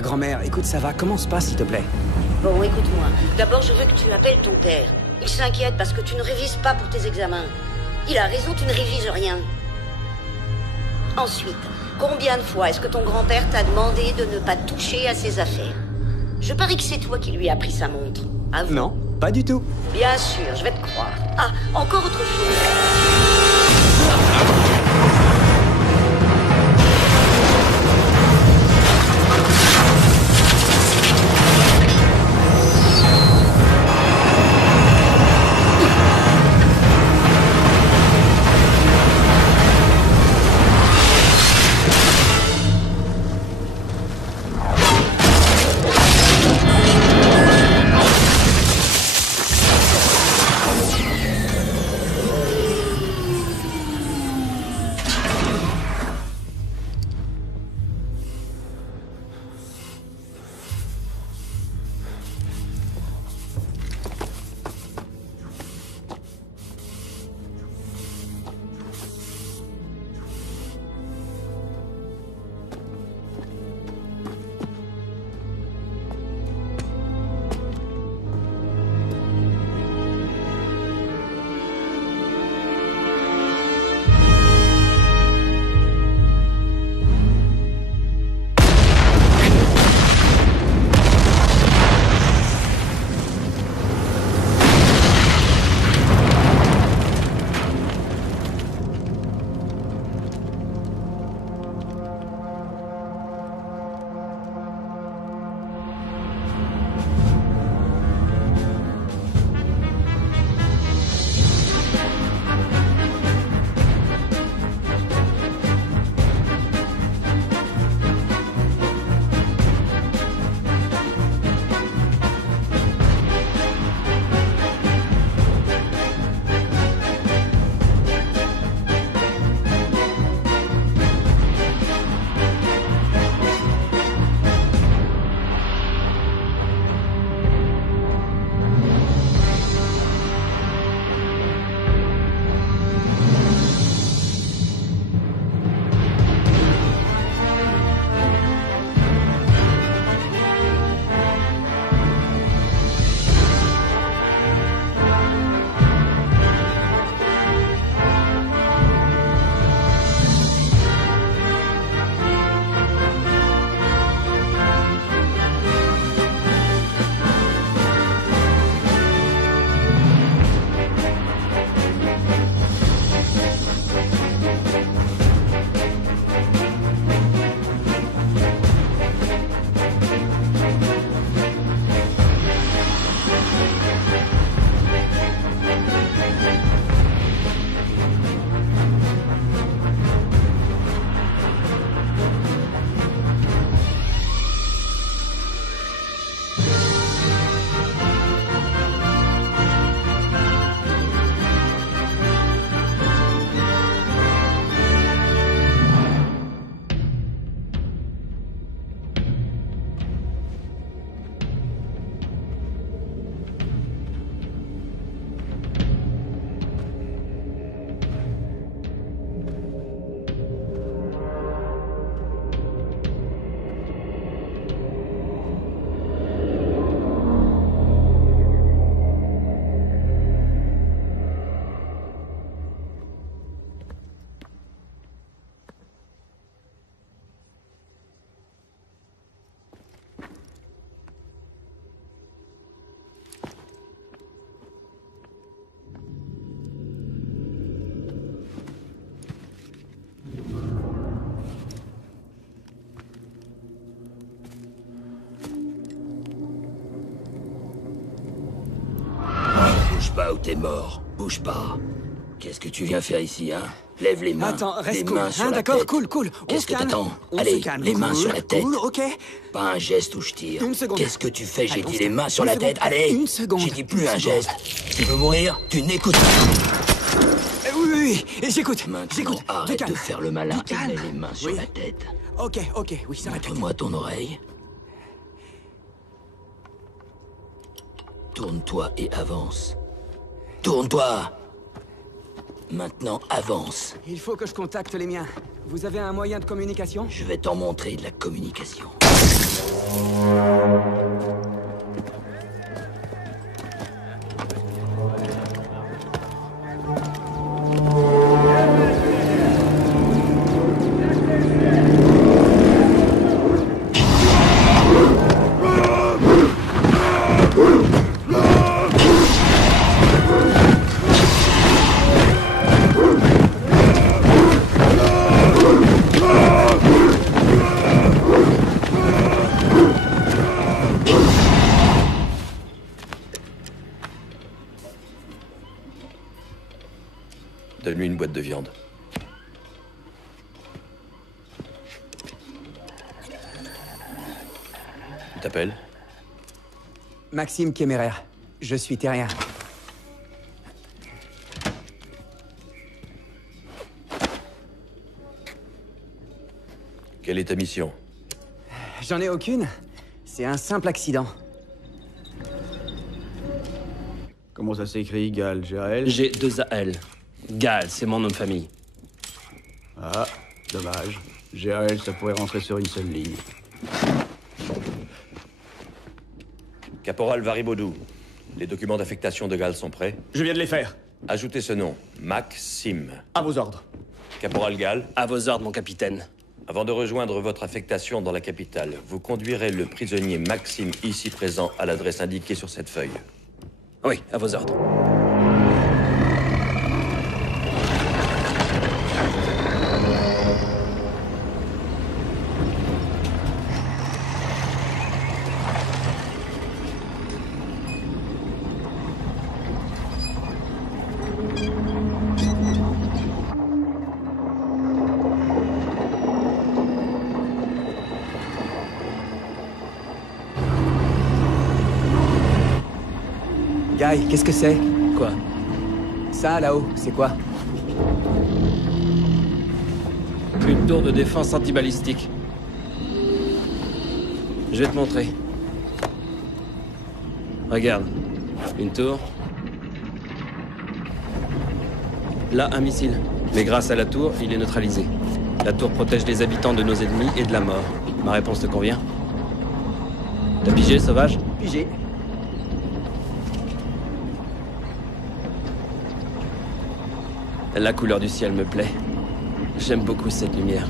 Grand-mère, écoute, ça va, commence pas, s'il te plaît. Bon, écoute-moi. D'abord, je veux que tu appelles ton père. Il s'inquiète parce que tu ne révises pas pour tes examens. Il a raison, tu ne révises rien. Ensuite, combien de fois est-ce que ton grand-père t'a demandé de ne pas toucher à ses affaires? Je parie que c'est toi qui lui as pris sa montre. Avoue. Non, pas du tout. Bien sûr, je vais te croire. Ah, encore autre chose. pas ou t'es mort. Bouge pas. Qu'est-ce que tu viens faire ici, hein? Lève les mains. Attends, reste les cool. mains sur Hein, la d'accord, tête. cool. Qu'est-ce que t'attends? On Allez, se calme. les mains Cool, sur la tête. Cool, ok. Pas un geste où je tire. Une seconde. Qu'est-ce que tu fais? J'ai Allez, on dit se les calme. mains sur Une la seconde. tête. Allez. Une seconde. J'ai dit plus Une un seconde. geste. Tu veux mourir? Tu n'écoutes pas. Oui, j'écoute. Maintenant, J'écoute. Du arrête calme. de faire le malin Du et calme. mets les mains sur Oui. la tête. Ok, oui, ça va. Montre-moi ton oreille. Tourne-toi et avance. Tourne-toi. Maintenant, avance. Il faut que je contacte les miens. Vous avez un moyen de communication? Je vais t'en montrer de la communication. Donne-lui une boîte de viande. Tu t'appelles? Maxime Kéméraire. Je suis terrien. Quelle est ta mission? J'en ai aucune. C'est un simple accident. Comment ça s'écrit, Gal? G-A-L? J'ai 2 AL. Gal, c'est mon nom de famille. Ah, dommage. G-A-L, ça pourrait rentrer sur une seule ligne. Caporal Varibaudou. Les documents d'affectation de Gall sont prêts? Je viens de les faire. Ajoutez ce nom. Maxime. À vos ordres. Caporal Gall, À vos ordres, mon capitaine. avant de rejoindre votre affectation dans la capitale, vous conduirez le prisonnier Maxime ici présent à l'adresse indiquée sur cette feuille. Oui, à vos ordres. Guy, qu'est-ce que c'est? Quoi? Ça, là-haut, c'est quoi? Une tour de défense antibalistique. Je vais te montrer. Regarde. Une tour. Là, un missile. Mais grâce à la tour, il est neutralisé. La tour protège les habitants de nos ennemis et de la mort. Ma réponse te convient? T'as pigé, sauvage? Pigé. La couleur du ciel me plaît. J'aime beaucoup cette lumière.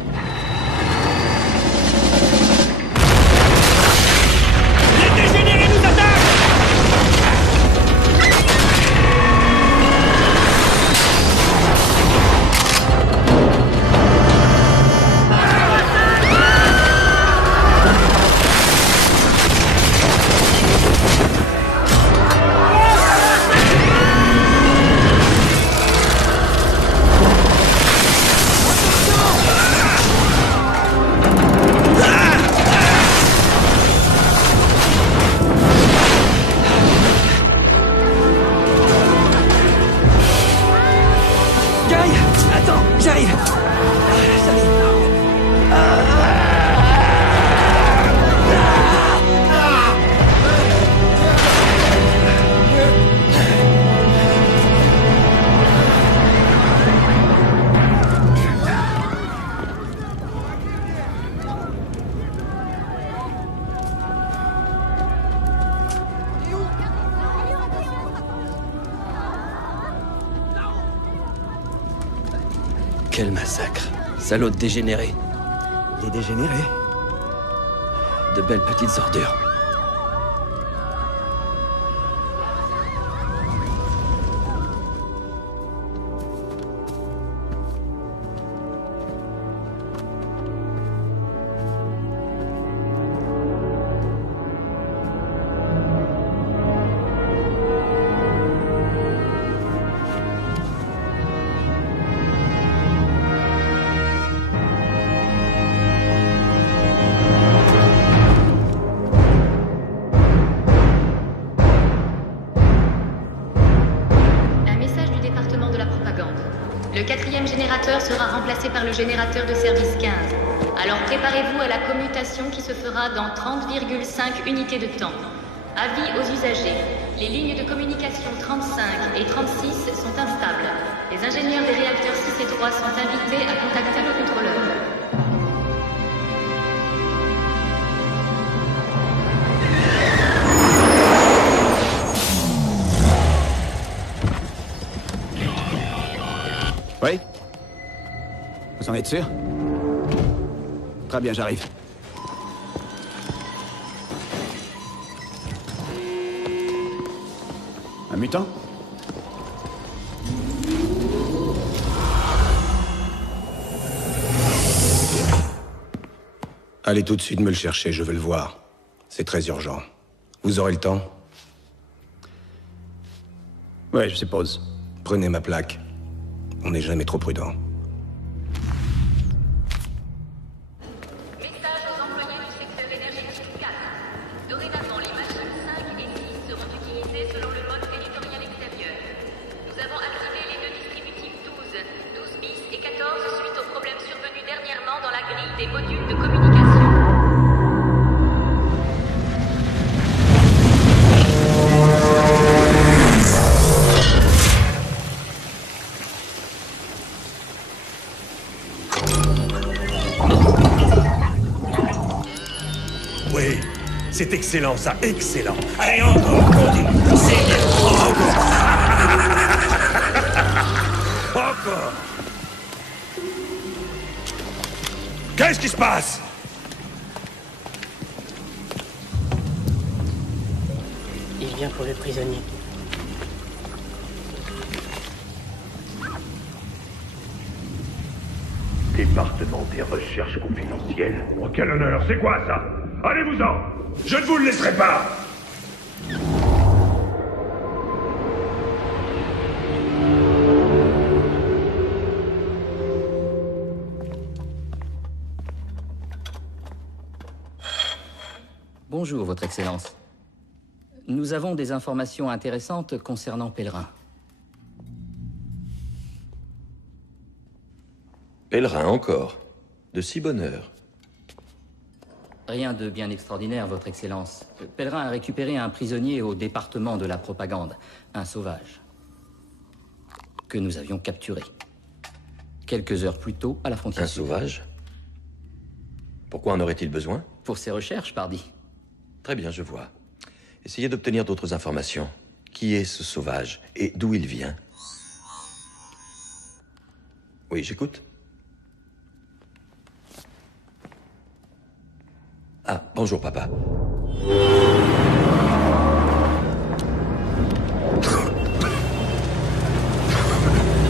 Guy! Attends, j'arrive! Quel massacre. Salaud de dégénérés. Des dégénérés? De belles petites ordures. 4e générateur sera remplacé par le générateur de service 15. Alors préparez-vous à la commutation qui se fera dans 30,5 unités de temps. Avis aux usagers. Les lignes de communication 35 et 36 sont instables. Les ingénieurs des réacteurs 6 et 3 sont invités à contacter le contrôleur. Oui? Vous en êtes sûr? Très bien, j'arrive. Un mutant? Allez tout de suite me le chercher, je veux le voir. C'est très urgent. Vous aurez le temps? Ouais, je suppose. Prenez ma plaque. On n'est jamais trop prudent. Message aux employés du secteur énergétique 4. Dorénavant, les machines 5 et 6 seront utilisées selon le mode territorial extérieur. Nous avons activé les deux distributifs 12 bis et 14 suite aux problèmes survenus dernièrement dans la grille des modules de communication. Oui, c'est excellent ça, excellent. Allez, encore, continue. C'est encore. Encore. Qu'est-ce qui se passe? Il vient pour le prisonnier. Département des recherches confidentielles. Oh, quel honneur, c'est quoi ça? Allez-vous-en! Je ne vous le laisserai pas! Bonjour, Votre Excellence. Nous avons des informations intéressantes concernant Pèlerin. Pèlerin encore. De si bonne heure. Rien de bien extraordinaire, Votre Excellence. Pèlerin a récupéré un prisonnier au département de la propagande, un sauvage, que nous avions capturé. Quelques heures plus tôt, à la frontière. Un sauvage? Pourquoi en aurait-il besoin? Pour ses recherches, pardi. Très bien, je vois. Essayez d'obtenir d'autres informations. Qui est ce sauvage et d'où il vient? Oui, j'écoute. Ah, bonjour, papa.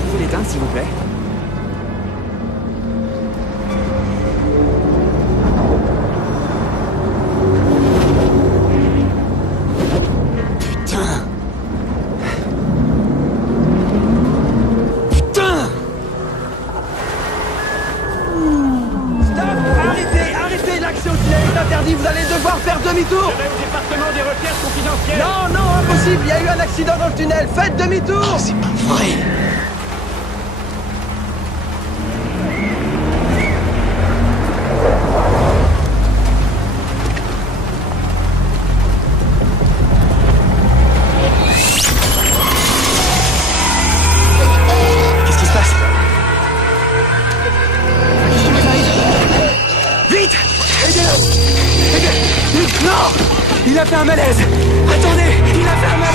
Vous l'éteindre, s'il vous plaît? Putain! Putain! Arrêtez, l'accès au tunnel est interdit, vous allez devoir faire demi-tour. Je vais au département des recherches confidentielles. Non, impossible, il y a eu un accident dans le tunnel, faites demi-tour. C'est pas vrai! Qu'est-ce qui se passe? Vite! Aidez-le! Non! Il a fait un malaise! Attendez! Il a fait un malaise!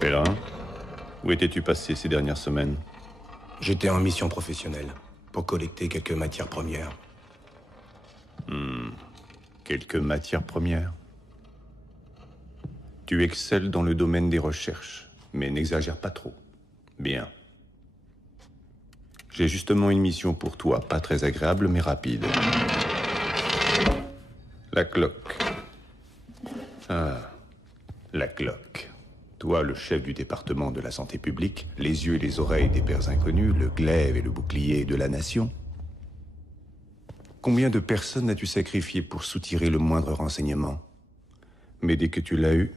Pèlerin, où étais-tu passé ces dernières semaines? J'étais en mission professionnelle, pour collecter quelques matières premières. Quelques matières premières. Tu excelles dans le domaine des recherches, mais n'exagère pas trop. Bien. J'ai justement une mission pour toi, pas très agréable, mais rapide. La cloque. Ah, la cloque. Toi, le chef du département de la santé publique, les yeux et les oreilles des pères inconnus, le glaive et le bouclier de la nation. Combien de personnes as-tu sacrifié pour soutirer le moindre renseignement? Mais dès que tu l'as eu,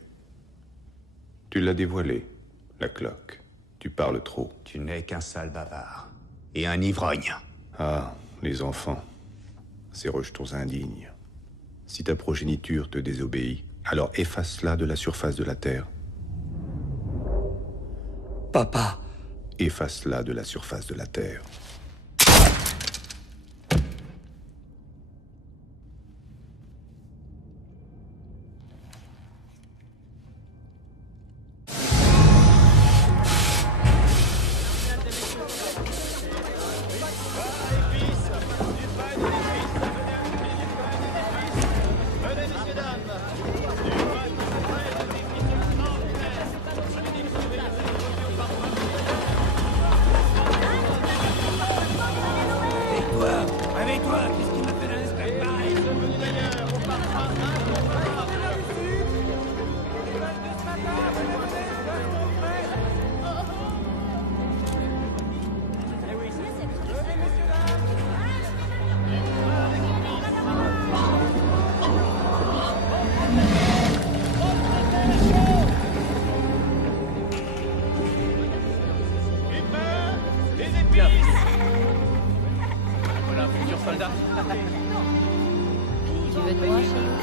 tu l'as dévoilé, la cloque. Tu parles trop. Tu n'es qu'un sale bavard. Et un ivrogne. Ah, les enfants. Ces rejetons indignes. Si ta progéniture te désobéit, alors efface-la de la surface de la Terre. Papa. Efface-la de la surface de la Terre. Voilà, futur soldat. Tu veux de moi, chérie?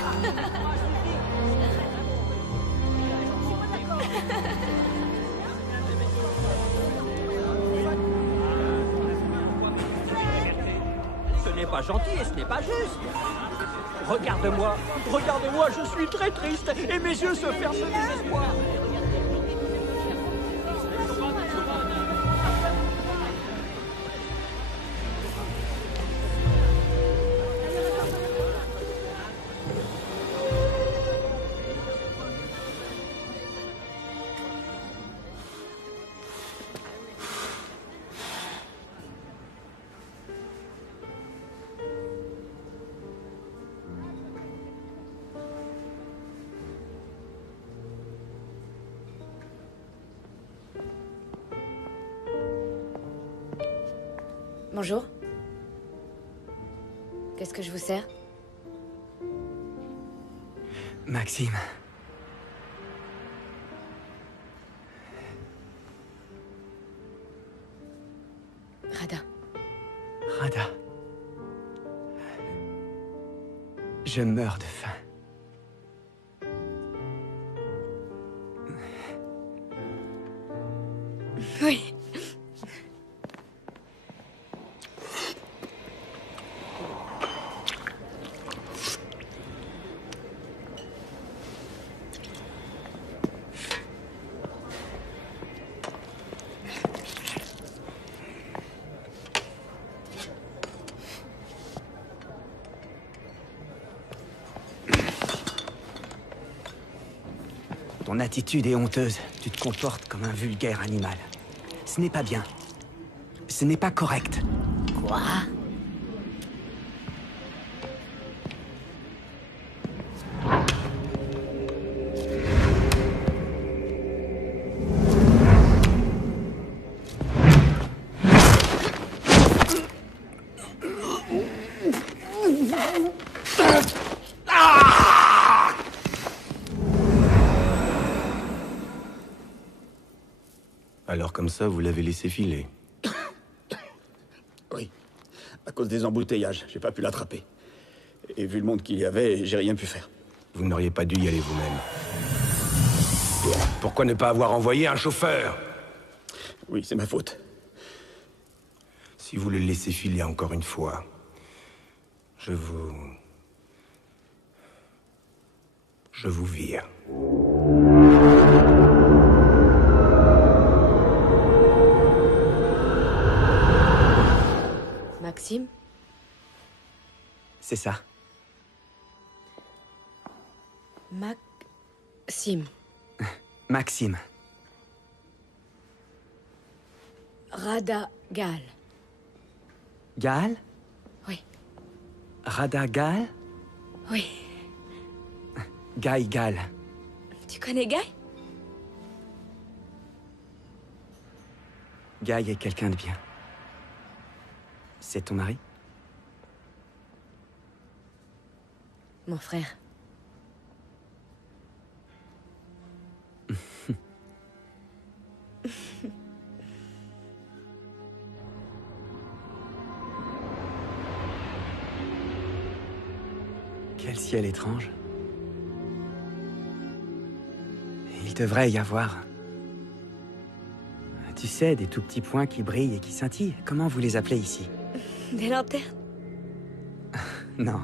Ce n'est pas gentil et ce n'est pas juste. Regarde-moi, regardez-moi, je suis très triste et mes yeux se ferment de désespoir. Bonjour. Qu'est-ce que je vous sers? Maxime. Rada. Rada. Je meurs de faim. Oui. Ton attitude est honteuse. Tu te comportes comme un vulgaire animal. Ce n'est pas bien. Ce n'est pas correct. Quoi? Alors comme ça, vous l'avez laissé filer. Oui. À cause des embouteillages, j'ai pas pu l'attraper. Et vu le monde qu'il y avait, j'ai rien pu faire. Vous n'auriez pas dû y aller vous-même. Pourquoi ne pas avoir envoyé un chauffeur? Oui, c'est ma faute. Si vous le laissez filer encore une fois, je vous vire. Maxime? C'est ça. Maxime. Maxime. Rada Gal. Gal? Oui. Rada Gal? Oui. Guy Gal. Tu connais Guy? Guy est quelqu'un de bien. C'est ton mari? Mon frère. Quel ciel étrange. Il devrait y avoir... Tu sais, des tout petits points qui brillent et qui scintillent. Comment vous les appelez ici? Des lanternes? Non.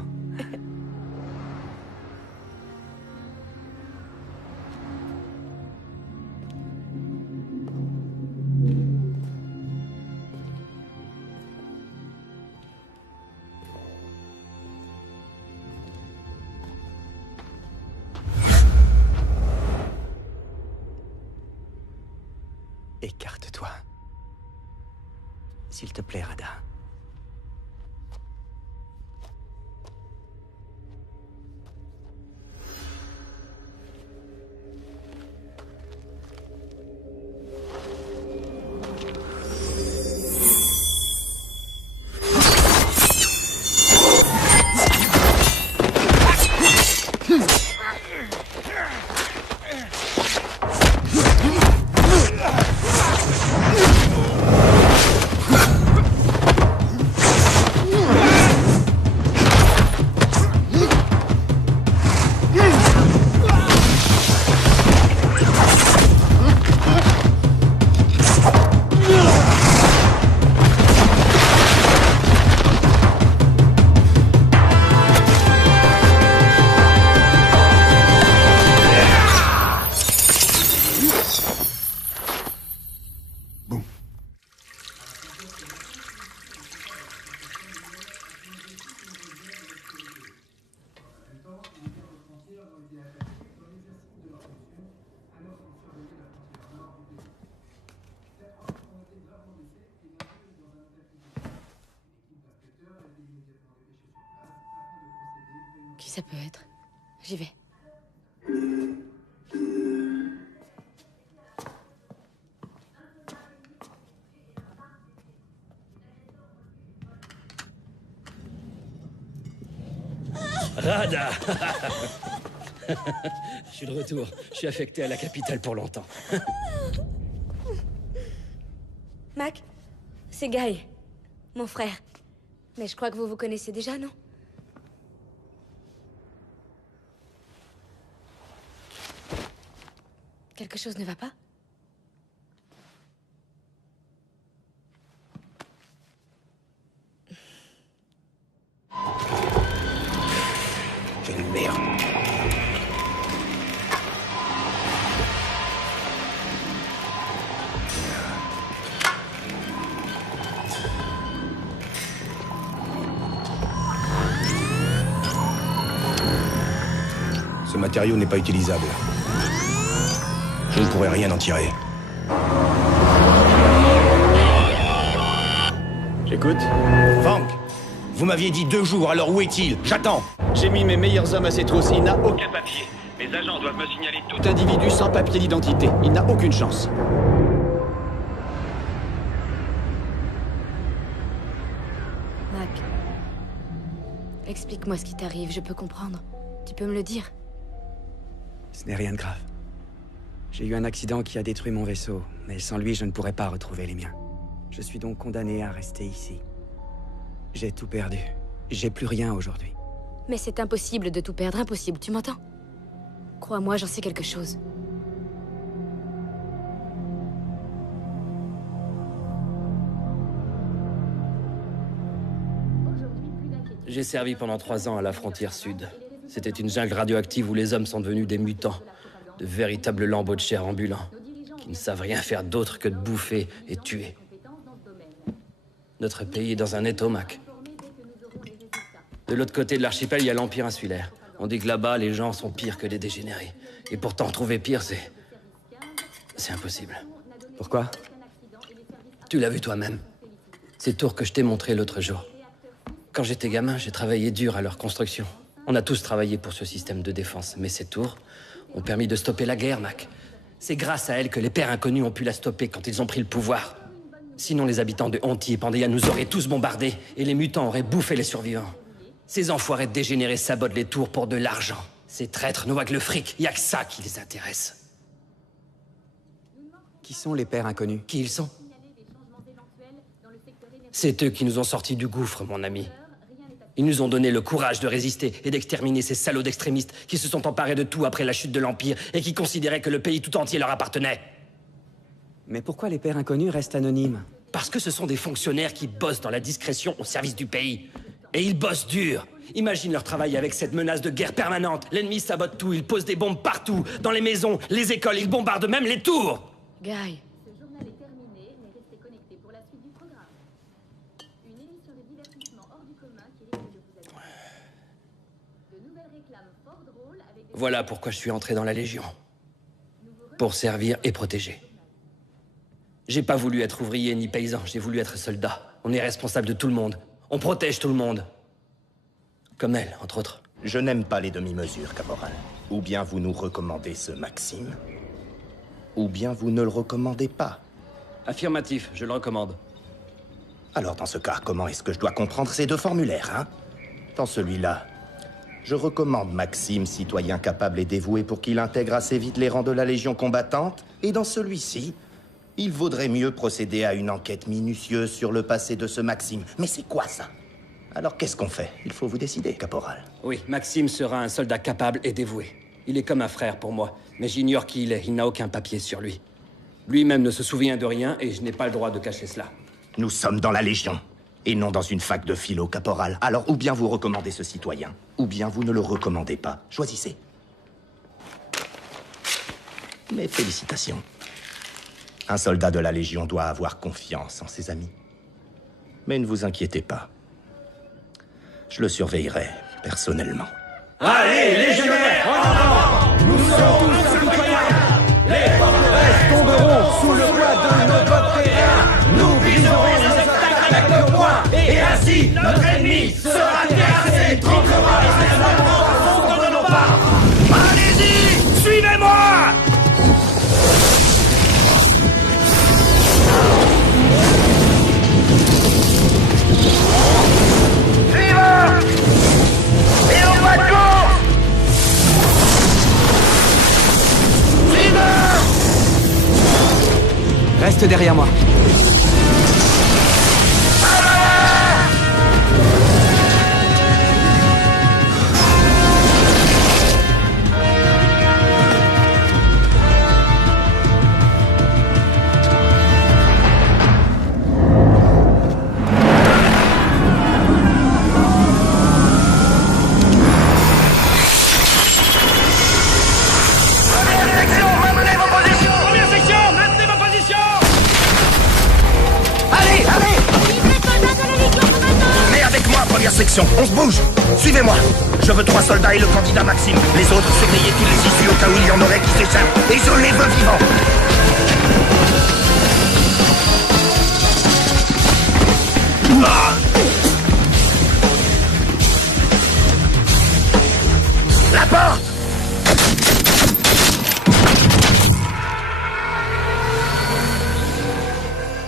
Écarte-toi. S'il te plaît, Rada. Qui ça peut être? J'y vais. Rada. Je suis de retour. Je suis affecté à la capitale pour longtemps. Mac, c'est Guy, mon frère. Mais je crois que vous vous connaissez déjà, non? Quelque chose ne va pas? Quelle merde. Ce matériau n'est pas utilisable. Je ne pourrai rien en tirer. J'écoute. Frank, vous m'aviez dit 2 jours, alors où est-il? J'attends. J'ai mis mes meilleurs hommes à ses trousses. Il n'a aucun papier. Mes agents doivent me signaler tout individu sans papier d'identité. Il n'a aucune chance. Mac, explique-moi ce qui t'arrive, je peux comprendre. Tu peux me le dire? Ce n'est rien de grave. J'ai eu un accident qui a détruit mon vaisseau, mais sans lui, je ne pourrais pas retrouver les miens. Je suis donc condamné à rester ici. J'ai tout perdu. J'ai plus rien aujourd'hui. Mais c'est impossible de tout perdre, impossible, tu m'entends? Crois-moi, j'en sais quelque chose. J'ai servi pendant 3 ans à la frontière sud. C'était une jungle radioactive où les hommes sont devenus des mutants, de véritables lambeaux de chair ambulants, qui ne savent rien faire d'autre que de bouffer et tuer. Notre pays est dans un étau, Mac. De l'autre côté de l'archipel, il y a l'Empire insulaire. On dit que là-bas, les gens sont pires que des dégénérés. Et pourtant, trouver pire, c'est impossible. Pourquoi? Tu l'as vu toi-même. Ces tours que je t'ai montrées l'autre jour. Quand j'étais gamin, j'ai travaillé dur à leur construction. On a tous travaillé pour ce système de défense, mais ces tours ont permis de stopper la guerre, Mac. C'est grâce à elles que les pères inconnus ont pu la stopper quand ils ont pris le pouvoir. Sinon, les habitants de Honti et Pandaea nous auraient tous bombardés, et les mutants auraient bouffé les survivants. Ces enfoirés dégénérés sabotent les tours pour de l'argent. Ces traîtres ne voient que le fric, y a que ça qui les intéresse. Qui sont les pères inconnus? Qui ils sont? C'est eux qui nous ont sortis du gouffre, mon ami. Ils nous ont donné le courage de résister et d'exterminer ces salauds d'extrémistes qui se sont emparés de tout après la chute de l'Empire et qui considéraient que le pays tout entier leur appartenait. Mais pourquoi les pères inconnus restent anonymes? Parce que ce sont des fonctionnaires qui bossent dans la discrétion au service du pays. Et ils bossent dur. Imagine leur travail avec cette menace de guerre permanente. L'ennemi sabote tout, il pose des bombes partout. Dans les maisons, les écoles, ils bombardent même les tours. Guy. Ce journal est terminé, mais restez connectés pour la suite du programme. Une émission de divertissement hors du commun qui risque de vous amuser. De nouvelles réclames fort drôles avec des... Voilà pourquoi je suis entré dans la Légion. Pour servir et protéger. J'ai pas voulu être ouvrier ni paysan, j'ai voulu être soldat. On est responsable de tout le monde. On protège tout le monde. Comme elle, entre autres. Je n'aime pas les demi-mesures, caporal. Ou bien vous nous recommandez ce Maxime, ou bien vous ne le recommandez pas. Affirmatif, je le recommande. Alors dans ce cas, comment est-ce que je dois comprendre ces deux formulaires, hein? Dans celui-là, je recommande Maxime, citoyen capable et dévoué pour qu'il intègre assez vite les rangs de la Légion combattante. Et dans celui-ci, il vaudrait mieux procéder à une enquête minutieuse sur le passé de ce Maxime. Mais c'est quoi ça? Alors qu'est-ce qu'on fait? Il faut vous décider, caporal. Oui, Maxime sera un soldat capable et dévoué. Il est comme un frère pour moi, mais j'ignore qui il est. Il n'a aucun papier sur lui. Lui-même ne se souvient de rien et je n'ai pas le droit de cacher cela. Nous sommes dans la Légion, et non dans une fac de philo, caporal. Alors ou bien vous recommandez ce citoyen, ou bien vous ne le recommandez pas. Choisissez. Mes félicitations. Un soldat de la Légion doit avoir confiance en ses amis. Mais ne vous inquiétez pas. Je le surveillerai personnellement. Allez, légionnaires, en avant! Nous sommes tous citoyens! Les forteresses tomberont sous le poids de notre terrain! Nous viserons les attaques avec le poing! Et ainsi, notre ennemi sera terrassé! Tranquera les éléments de nos pas! Allez-y! Suivez-moi! Reste derrière moi. Section, on se bouge. Suivez-moi. Je veux 3 soldats et le candidat Maxime. Les autres, surveillez tous les issues au cas où il y en aurait qui s'échappent. Et je les veux vivants. La porte!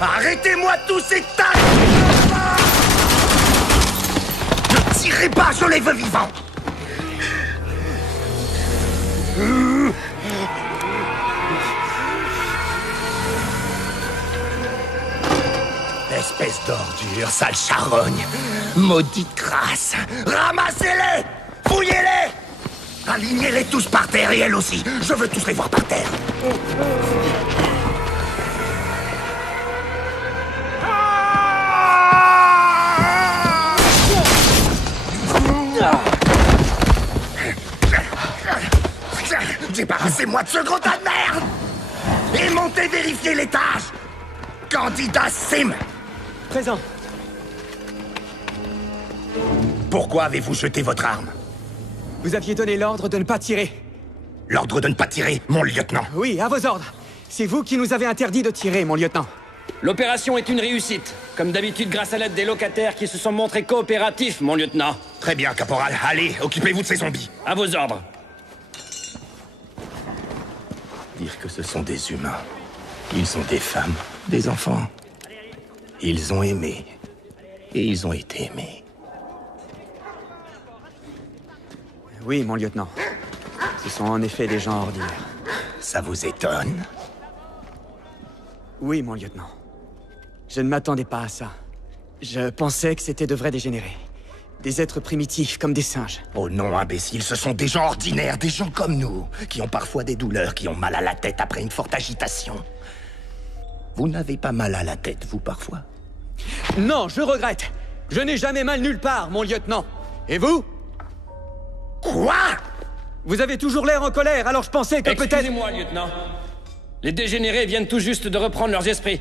Arrêtez-moi tous ces tas! Ne tirez pas, je les veux vivants! Espèce d'ordure, sale charogne! Maudite crasse! Ramassez-les! Fouillez-les! Alignez-les tous par terre et elle aussi! Je veux tous les voir par terre! Débarrassez-moi de ce gros tas de merde! Et montez vérifier les tâches! Candidat Sim! Présent. Pourquoi avez-vous jeté votre arme? Vous aviez donné l'ordre de ne pas tirer. L'ordre de ne pas tirer, mon lieutenant? Oui, à vos ordres. C'est vous qui nous avez interdit de tirer, mon lieutenant. L'opération est une réussite. Comme d'habitude, grâce à l'aide des locataires qui se sont montrés coopératifs, mon lieutenant. Très bien, caporal. Allez, occupez-vous de ces zombies. À vos ordres. Dire que ce sont des humains. Ils sont des femmes, des enfants. Ils ont aimé. Et ils ont été aimés. Oui, mon lieutenant. Ce sont en effet des gens ordinaires. Ça vous étonne? Oui, mon lieutenant. Je ne m'attendais pas à ça. Je pensais que c'était de vrais dégénérés. Des êtres primitifs, comme des singes. Oh non, imbécile, ce sont des gens ordinaires, des gens comme nous, qui ont parfois des douleurs, qui ont mal à la tête après une forte agitation. Vous n'avez pas mal à la tête, vous, parfois? Non, je regrette. Je n'ai jamais mal nulle part, mon lieutenant. Et vous? Quoi? Vous avez toujours l'air en colère, alors je pensais que peut-être... Excusez-moi, lieutenant. Les dégénérés viennent tout juste de reprendre leurs esprits.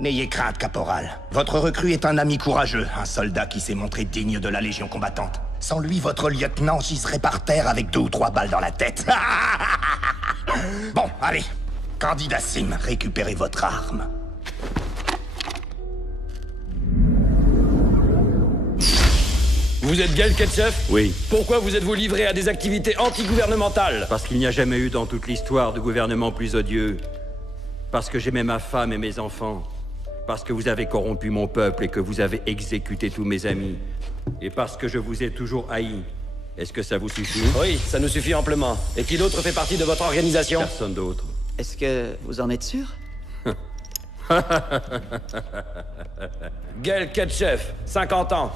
N'ayez crainte, caporal. Votre recrue est un ami courageux, un soldat qui s'est montré digne de la Légion combattante. Sans lui, votre lieutenant gisserait par terre avec 2 ou 3 balles dans la tête. Bon, allez. Candidat Sim, récupérez votre arme. Vous êtes Gale Ketchef? Oui. Pourquoi vous êtes-vous livré à des activités anti-gouvernementales? Parce qu'il n'y a jamais eu dans toute l'histoire de gouvernement plus odieux. Parce que j'aimais ma femme et mes enfants. Parce que vous avez corrompu mon peuple et que vous avez exécuté tous mes amis. Et parce que je vous ai toujours haï. Est-ce que ça vous suffit? Oui, ça nous suffit amplement. Et qui d'autre fait partie de votre organisation? Personne d'autre. Est-ce que vous en êtes sûr? Gale Ketchef, 50 ans.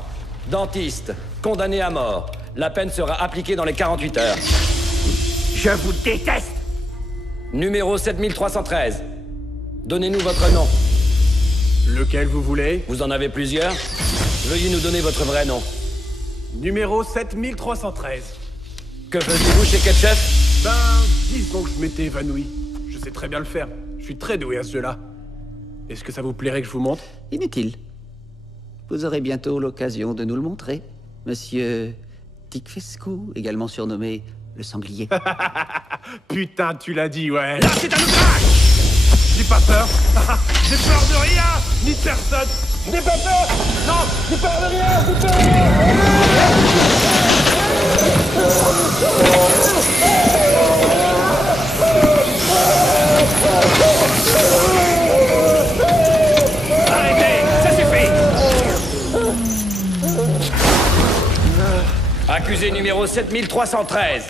Dentiste, condamné à mort. La peine sera appliquée dans les 48 heures. Je vous déteste! Numéro 7313. Donnez-nous votre nom. Lequel vous voulez? Vous en avez plusieurs? Veuillez nous donner votre vrai nom. Numéro 7313. Que faisiez-vous chez Ketchef? Ben, disons que je m'étais évanoui. Je sais très bien le faire. Je suis très doué à ce jeu-là. Est-ce que ça vous plairait que je vous montre? Inutile. Vous aurez bientôt l'occasion de nous le montrer. Monsieur Tikfescu, également surnommé le sanglier. Putain, tu l'as dit, ouais. Là, c'est un outrage! J'ai pas peur. J'ai peur de rien, ni de personne. J'ai pas peur! Non, j'ai peur de rien, j'ai peur de Arrêtez, ça suffit! Accusé numéro 7313.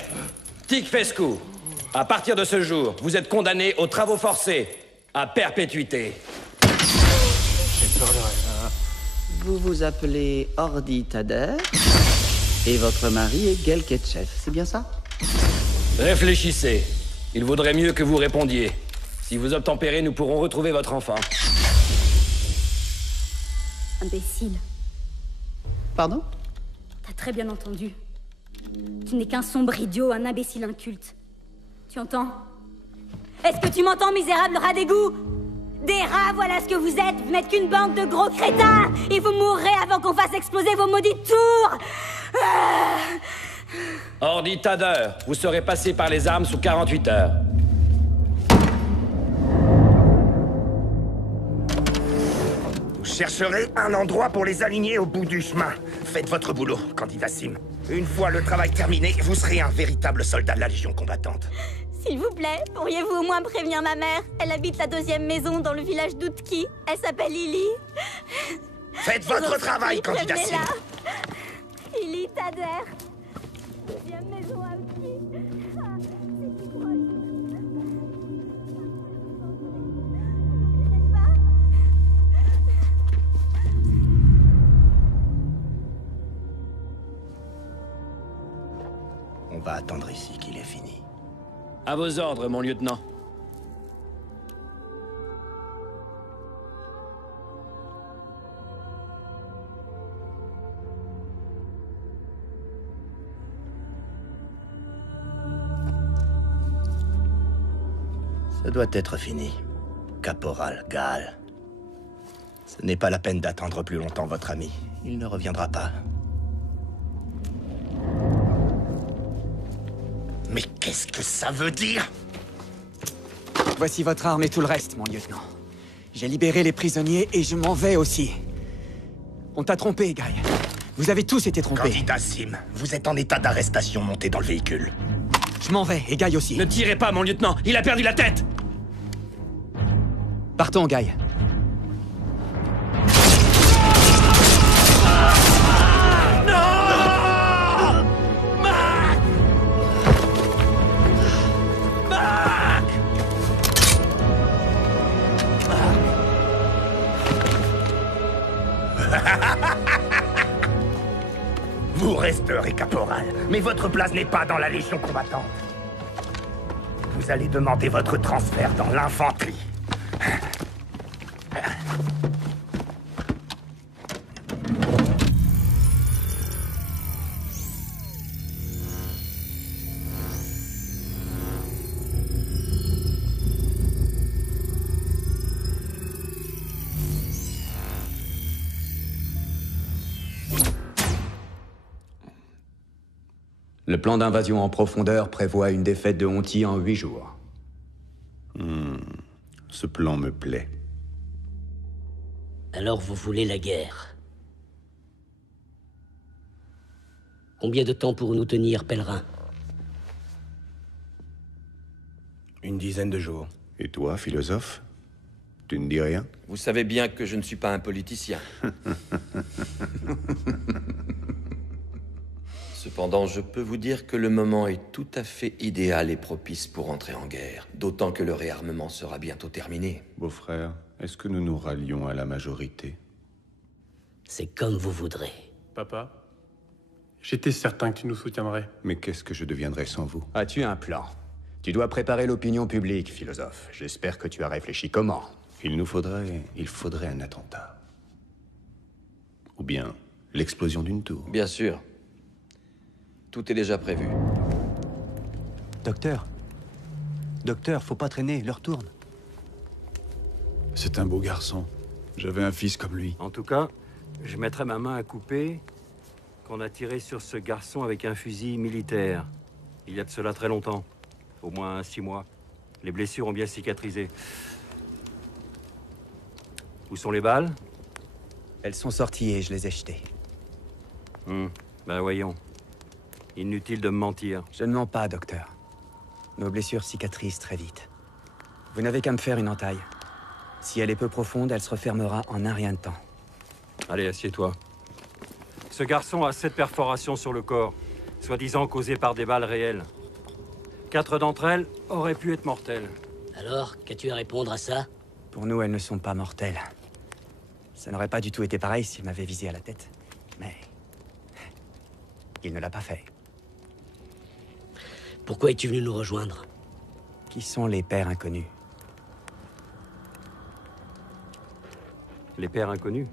Tikfescu. À partir de ce jour, vous êtes condamné aux travaux forcés. À perpétuité. J'ai peur de rien. Vous vous appelez Ordi Tader et votre mari est Gale Ketchef, c'est bien ça? Réfléchissez. Il vaudrait mieux que vous répondiez. Si vous obtempérez, nous pourrons retrouver votre enfant. Imbécile. Pardon? T'as très bien entendu. Tu n'es qu'un sombre idiot, un imbécile inculte. Tu entends? Est-ce que tu m'entends, misérable rat d'égout? Des rats, voilà ce que vous êtes. Vous n'êtes qu'une bande de gros crétins. Et vous mourrez avant qu'on fasse exploser vos maudites tours. Ordi Tader, vous serez passé par les armes sous 48 heures. Vous chercherez un endroit pour les aligner au bout du chemin. Faites votre boulot, candidat Sim. Une fois le travail terminé, vous serez un véritable soldat de la Légion combattante. S'il vous plaît, pourriez-vous au moins prévenir ma mère? Elle habite la 2e maison dans le village d'Outki. Elle s'appelle Lily. Faites votre travail, candidat Sim. Lily Tader. 2e maison à Outki. On va attendre ici qu'il ait fini. À vos ordres, mon lieutenant. Ça doit être fini, caporal Gale. Ce n'est pas la peine d'attendre plus longtemps votre ami. Il ne reviendra pas. Mais qu'est-ce que ça veut dire? Voici votre arme et tout le reste, mon lieutenant. J'ai libéré les prisonniers et je m'en vais aussi. On t'a trompé, Guy. Vous avez tous été trompés. Candidat Sim, vous êtes en état d'arrestation monté dans le véhicule. Je m'en vais, et Guy aussi. Ne tirez pas, mon lieutenant! Il a perdu la tête! Partons, Guy. Vous resterez caporal, mais votre place n'est pas dans la Légion combattante. Vous allez demander votre transfert dans l'infanterie. Le plan d'invasion en profondeur prévoit une défaite de Honti en 8 jours. Ce plan me plaît. Alors vous voulez la guerre? Combien de temps pour nous tenir, pèlerin? Une dizaine de jours. Et toi, philosophe? Tu ne dis rien? Vous savez bien que je ne suis pas un politicien. Cependant, je peux vous dire que le moment est tout à fait idéal et propice pour entrer en guerre. D'autant que le réarmement sera bientôt terminé. Beau-frère, est-ce que nous nous rallions à la majorité? C'est comme vous voudrez. Papa, j'étais certain que tu nous soutiendrais. Mais qu'est-ce que je deviendrais sans vous? As-tu un plan? Tu dois préparer l'opinion publique, philosophe. J'espère que tu as réfléchi comment. Il faudrait un attentat. Ou bien l'explosion d'une tour. Bien sûr. Tout est déjà prévu. Docteur, faut pas traîner, l'heure tourne. C'est un beau garçon. J'avais un fils comme lui. En tout cas, je mettrai ma main à couper qu'on a tiré sur ce garçon avec un fusil militaire. Il y a de cela très longtemps. Au moins 6 mois. Les blessures ont bien cicatrisé. Où sont les balles? Elles sont sorties et je les ai jetées. Ben voyons. Inutile de me mentir. Je ne mens pas, docteur. Nos blessures cicatrisent très vite. Vous n'avez qu'à me faire une entaille. Si elle est peu profonde, elle se refermera en un rien de temps. Allez, assieds-toi. Ce garçon a 7 perforations sur le corps, soi-disant causées par des balles réelles. 4 d'entre elles auraient pu être mortelles. Alors, qu'as-tu à répondre à ça? Pour nous, elles ne sont pas mortelles. Ça n'aurait pas du tout été pareil s'il m'avait visé à la tête. Mais... il ne l'a pas fait. Pourquoi es-tu venu nous rejoindre? Qui sont les pères inconnus? Les pères inconnus?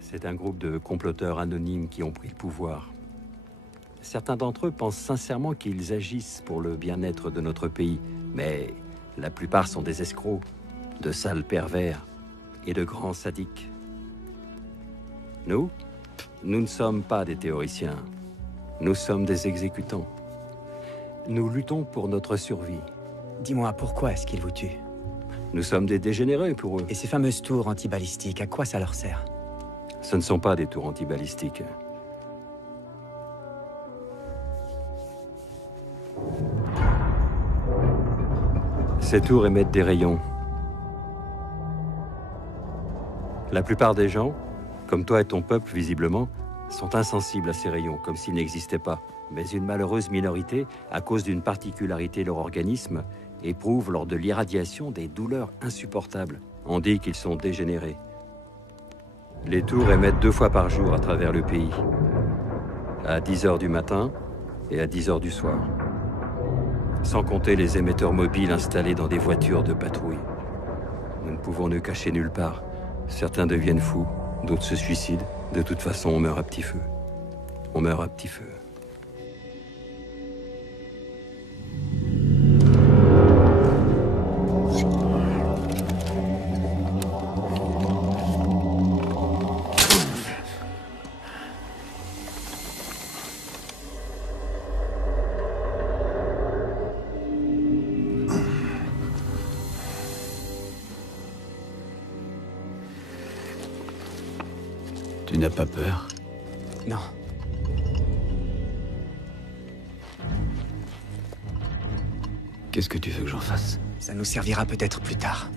C'est un groupe de comploteurs anonymes qui ont pris le pouvoir. Certains d'entre eux pensent sincèrement qu'ils agissent pour le bien-être de notre pays, mais la plupart sont des escrocs, de sales pervers et de grands sadiques. Nous ne sommes pas des théoriciens. Nous sommes des exécutants. Nous luttons pour notre survie. Dis-moi, pourquoi est-ce qu'ils vous tuent? Nous sommes des dégénérés pour eux. Et ces fameuses tours antibalistiques, à quoi ça leur sert? Ce ne sont pas des tours antibalistiques. Ces tours émettent des rayons. La plupart des gens, comme toi et ton peuple visiblement, sont insensibles à ces rayons, comme s'ils n'existaient pas. Mais une malheureuse minorité, à cause d'une particularité de leur organisme, éprouve lors de l'irradiation des douleurs insupportables. On dit qu'ils sont dégénérés. Les tours émettent 2 fois par jour à travers le pays. À 10 h du matin et à 10 h du soir. Sans compter les émetteurs mobiles installés dans des voitures de patrouille. Nous ne pouvons nous cacher nulle part. Certains deviennent fous, d'autres se suicident. De toute façon, on meurt à petit feu. On meurt à petit feu. Tu n'as pas peur? Non. Qu'est-ce que tu veux que j'en fasse? Ça nous servira peut-être plus tard.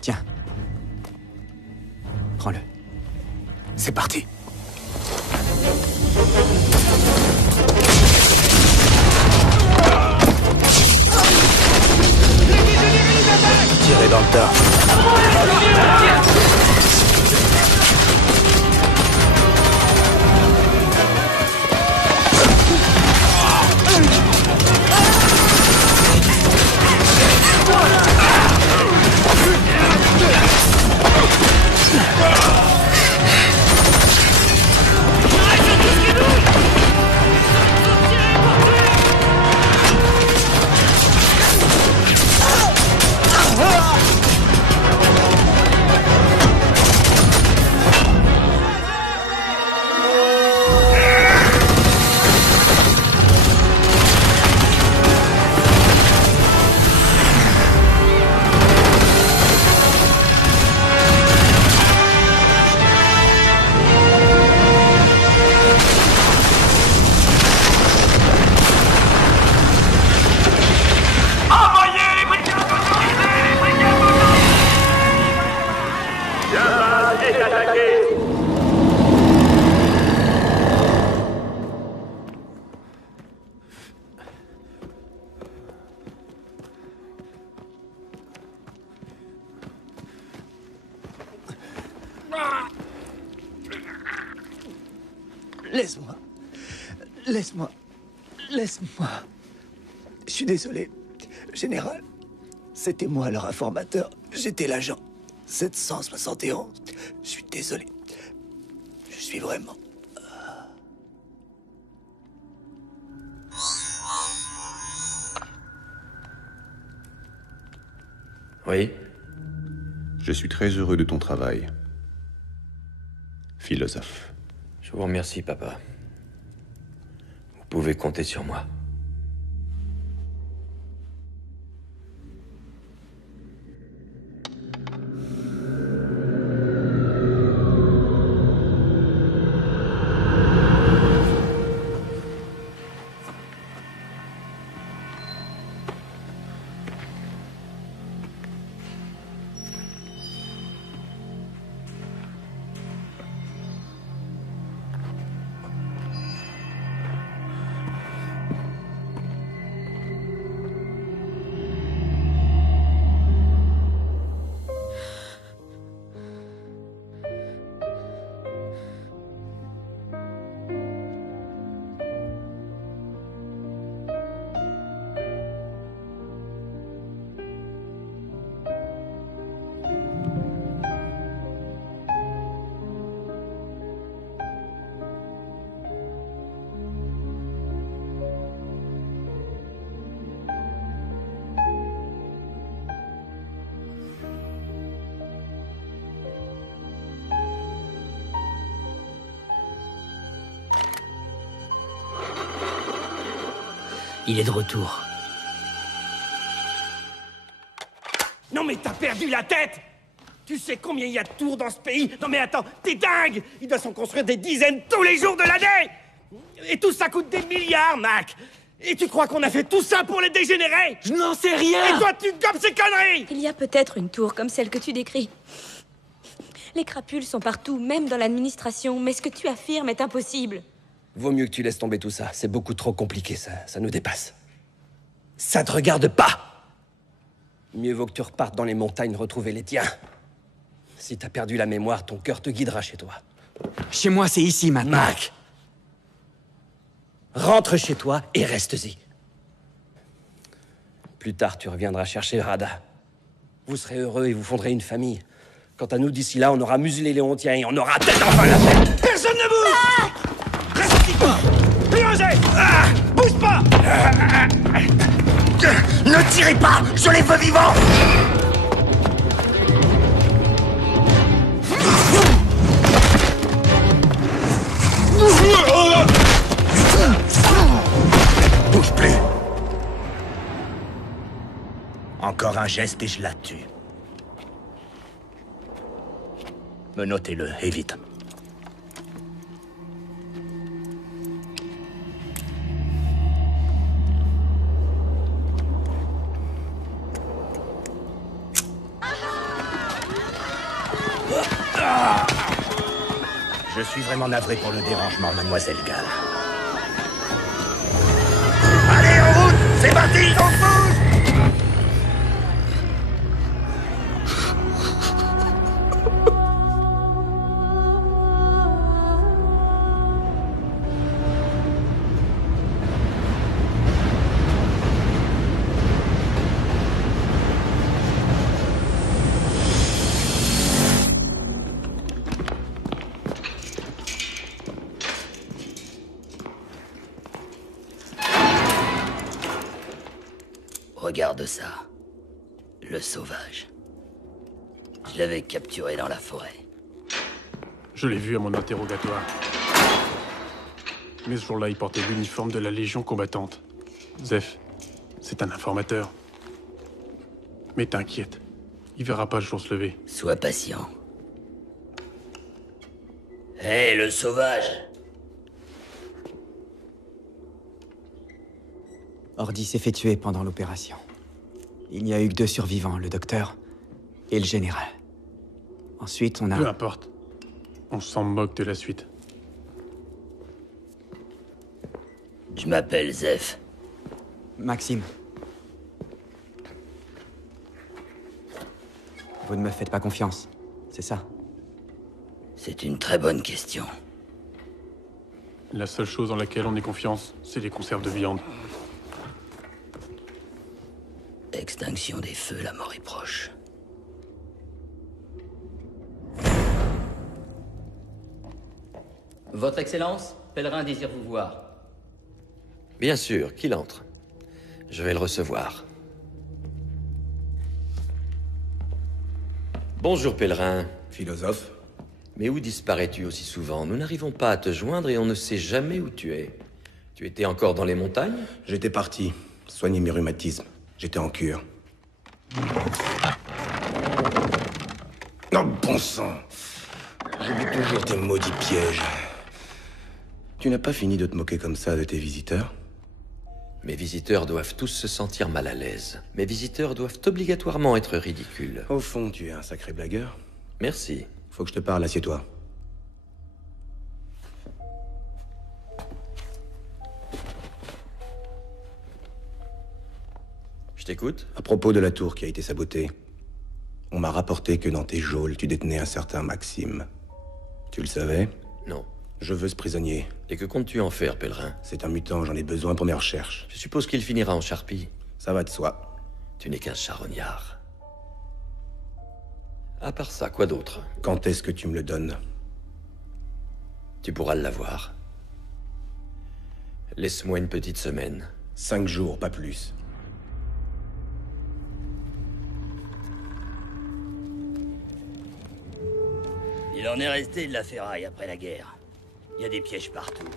Tiens. Prends-le. C'est parti. Tirez dans le tas. Laisse-moi. Laisse-moi. Laisse-moi. Je suis désolé, Général. C'était moi leur informateur. J'étais l'agent 771. Je suis désolé. Je suis vraiment... Oui? Je suis très heureux de ton travail. Philosophe. Je vous remercie, papa. Vous pouvez compter sur moi. Il est de retour. Non mais t'as perdu la tête! Tu sais combien il y a de tours dans ce pays? Non mais attends, t'es dingue! Il doit s'en construire des dizaines tous les jours de l'année! Et tout ça coûte des milliards, Mac! Et tu crois qu'on a fait tout ça pour les dégénérer? Je n'en sais rien! Et toi, tu gobes ces conneries! Il y a peut-être une tour comme celle que tu décris. Les crapules sont partout, même dans l'administration, mais ce que tu affirmes est impossible. Vaut mieux que tu laisses tomber tout ça. C'est beaucoup trop compliqué, ça nous dépasse. Ça te regarde pas! Mieux vaut que tu repartes dans les montagnes retrouver les tiens. Si t'as perdu la mémoire, ton cœur te guidera chez toi. Chez moi, c'est ici maintenant. Mac! Rentre chez toi et reste-y. Plus tard, tu reviendras chercher Rada. Vous serez heureux et vous fonderez une famille. Quant à nous, d'ici là, on aura muselé les Hontiens et on aura peut-être enfin la paix. Personne ne bouge! Reste assis, toi! Plongez! Bouge pas! Ne tirez pas! Je les veux vivants! Bouge plus! Encore un geste et je la tue. Menotez-le, et vite. Je suis vraiment navré pour le dérangement, mademoiselle Gall. Allez, en route! C'est parti! On bouge! Regarde ça. Le sauvage. Je l'avais capturé dans la forêt. Je l'ai vu à mon interrogatoire. Mais ce jour-là, il portait l'uniforme de la Légion combattante. Zeph, c'est un informateur. Mais t'inquiète, il verra pas le jour se lever. Sois patient. Hé, le sauvage! Ordi s'est fait tuer pendant l'opération. Il n'y a eu que 2 survivants, le docteur et le général. Ensuite, on a... Peu importe. On s'en moque de la suite. Je m'appelle Zeph. Maxime. Vous ne me faites pas confiance, c'est ça? C'est une très bonne question. La seule chose en laquelle on ait confiance, c'est les conserves de viande. Extinction des feux, la mort est proche. Votre Excellence, Pèlerin désire vous voir. Bien sûr, qu'il entre. Je vais le recevoir. Bonjour, Pèlerin. Philosophe. Mais où disparais-tu aussi souvent? Nous n'arrivons pas à te joindre et on ne sait jamais où tu es. Tu étais encore dans les montagnes? J'étais parti, soigner mes rhumatismes. J'étais en cure. Oh, bon sang! J'oublie toujours tes maudits pièges. Tu n'as pas fini de te moquer comme ça de tes visiteurs? Mes visiteurs doivent tous se sentir mal à l'aise. Mes visiteurs doivent obligatoirement être ridicules. Au fond, tu es un sacré blagueur. Merci. Faut que je te parle, assieds-toi. Je t'écoute. À propos de la tour qui a été sabotée, on m'a rapporté que dans tes geôles, tu détenais un certain Maxime. Tu le savais? Non. Je veux ce prisonnier. Et que comptes-tu en faire, Pèlerin? C'est un mutant, j'en ai besoin pour mes recherches. Je suppose qu'il finira en charpie. Ça va de soi. Tu n'es qu'un charognard. À part ça, quoi d'autre? Quand est-ce que tu me le donnes? Tu pourras l'avoir. Laisse-moi une petite semaine. 5 jours, pas plus. Il en est resté de la ferraille après la guerre. Il y a des pièges partout.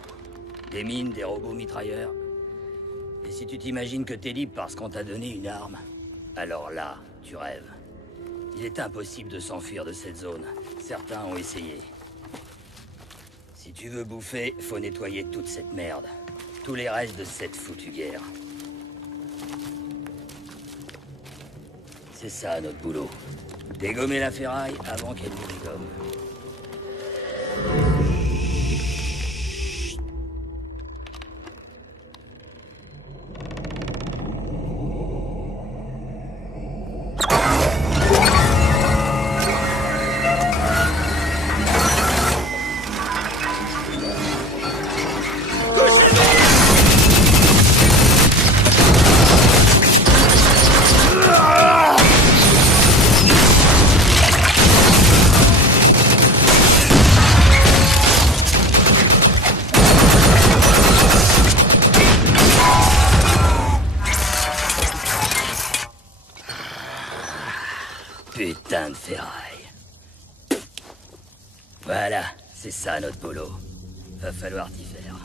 Des mines, des robots mitrailleurs. Et si tu t'imagines que t'es libre parce qu'on t'a donné une arme, alors là, tu rêves. Il est impossible de s'enfuir de cette zone. Certains ont essayé. Si tu veux bouffer, faut nettoyer toute cette merde. Tous les restes de cette foutue guerre. C'est ça notre boulot. Dégommer la ferraille avant qu'elle nous dégomme. Putain de ferraille. Voilà, c'est ça notre boulot. Va falloir t'y faire.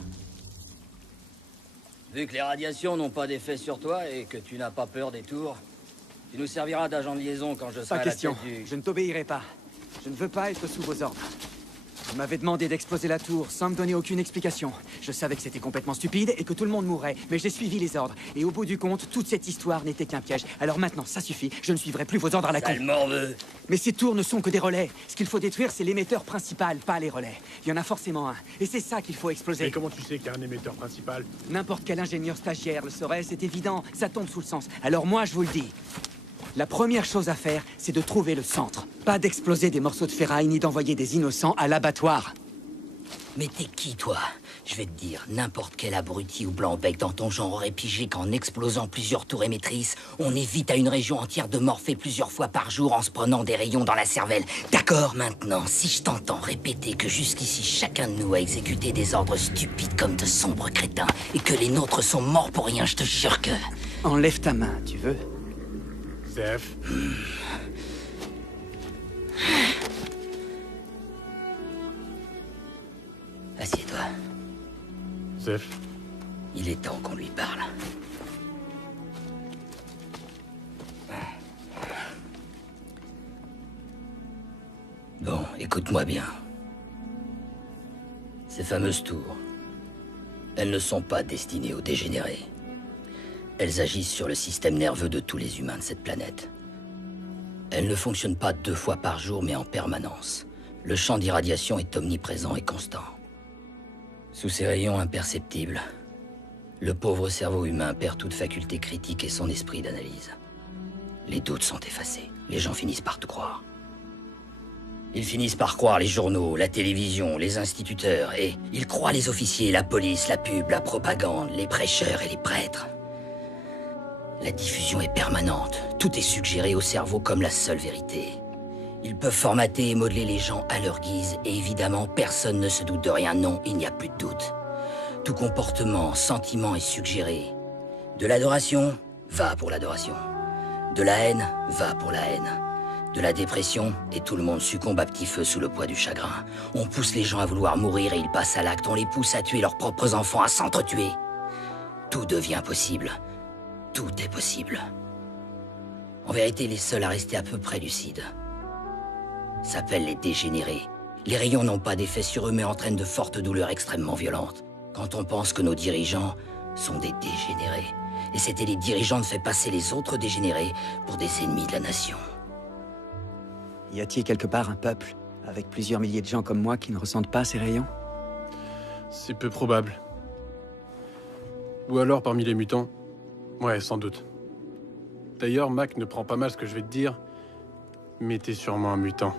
Vu que les radiations n'ont pas d'effet sur toi et que tu n'as pas peur des tours, tu nous serviras d'agent de liaison quand je serai Pas à la question, tête du... je ne t'obéirai pas. Je ne veux pas être sous vos ordres. Vous m'avez demandé d'exploser la tour sans me donner aucune explication. Je savais que c'était complètement stupide et que tout le monde mourrait, mais j'ai suivi les ordres. Et au bout du compte, toute cette histoire n'était qu'un piège. Alors maintenant, ça suffit, je ne suivrai plus vos ordres à la con. Sale morveux. Mais ces tours ne sont que des relais. Ce qu'il faut détruire, c'est l'émetteur principal, pas les relais. Il y en a forcément un. Et c'est ça qu'il faut exploser. Mais comment tu sais qu'il y a un émetteur principal? N'importe quel ingénieur stagiaire le saurait, c'est évident. Ça tombe sous le sens. Alors moi, je vous le dis. La première chose à faire, c'est de trouver le centre. Pas d'exploser des morceaux de ferraille, ni d'envoyer des innocents à l'abattoir. Mais t'es qui, toi? Je vais te dire, n'importe quel abruti ou blanc-bec dans ton genre aurait pigé qu'en explosant plusieurs tours émettrices, on évite à une région entière de morpher plusieurs fois par jour en se prenant des rayons dans la cervelle. D'accord, maintenant, si je t'entends répéter que jusqu'ici chacun de nous a exécuté des ordres stupides comme de sombres crétins, et que les nôtres sont morts pour rien, je te jure que... Enlève ta main, tu veux? Zef. Assieds-toi. Zef. Il est temps qu'on lui parle. Bon, écoute-moi bien. Ces fameuses tours, elles ne sont pas destinées aux dégénérés. Elles agissent sur le système nerveux de tous les humains de cette planète. Elles ne fonctionnent pas 2 fois par jour, mais en permanence. Le champ d'irradiation est omniprésent et constant. Sous ces rayons imperceptibles, le pauvre cerveau humain perd toute faculté critique et son esprit d'analyse. Les doutes sont effacés. Les gens finissent par tout croire. Ils finissent par croire les journaux, la télévision, les instituteurs, et ils croient les officiers, la police, la pub, la propagande, les prêcheurs et les prêtres. La diffusion est permanente. Tout est suggéré au cerveau comme la seule vérité. Ils peuvent formater et modeler les gens à leur guise, et évidemment, personne ne se doute de rien. Non, il n'y a plus de doute. Tout comportement, sentiment est suggéré. De l'adoration, va pour l'adoration. De la haine, va pour la haine. De la dépression, et tout le monde succombe à petit feu sous le poids du chagrin. On pousse les gens à vouloir mourir et ils passent à l'acte. On les pousse à tuer leurs propres enfants, à s'entretuer. Tout devient possible. Tout est possible. En vérité, les seuls à rester à peu près lucides s'appellent les dégénérés. Les rayons n'ont pas d'effet sur eux, mais entraînent de fortes douleurs extrêmement violentes. Quand on pense que nos dirigeants sont des dégénérés, et c'était les dirigeants de fait passer les autres dégénérés pour des ennemis de la nation. Y a-t-il quelque part un peuple, avec plusieurs milliers de gens comme moi qui ne ressentent pas ces rayons? C'est peu probable. Ou alors parmi les mutants. Ouais, sans doute. D'ailleurs, Mac ne prend pas mal ce que je vais te dire, mais t'es sûrement un mutant.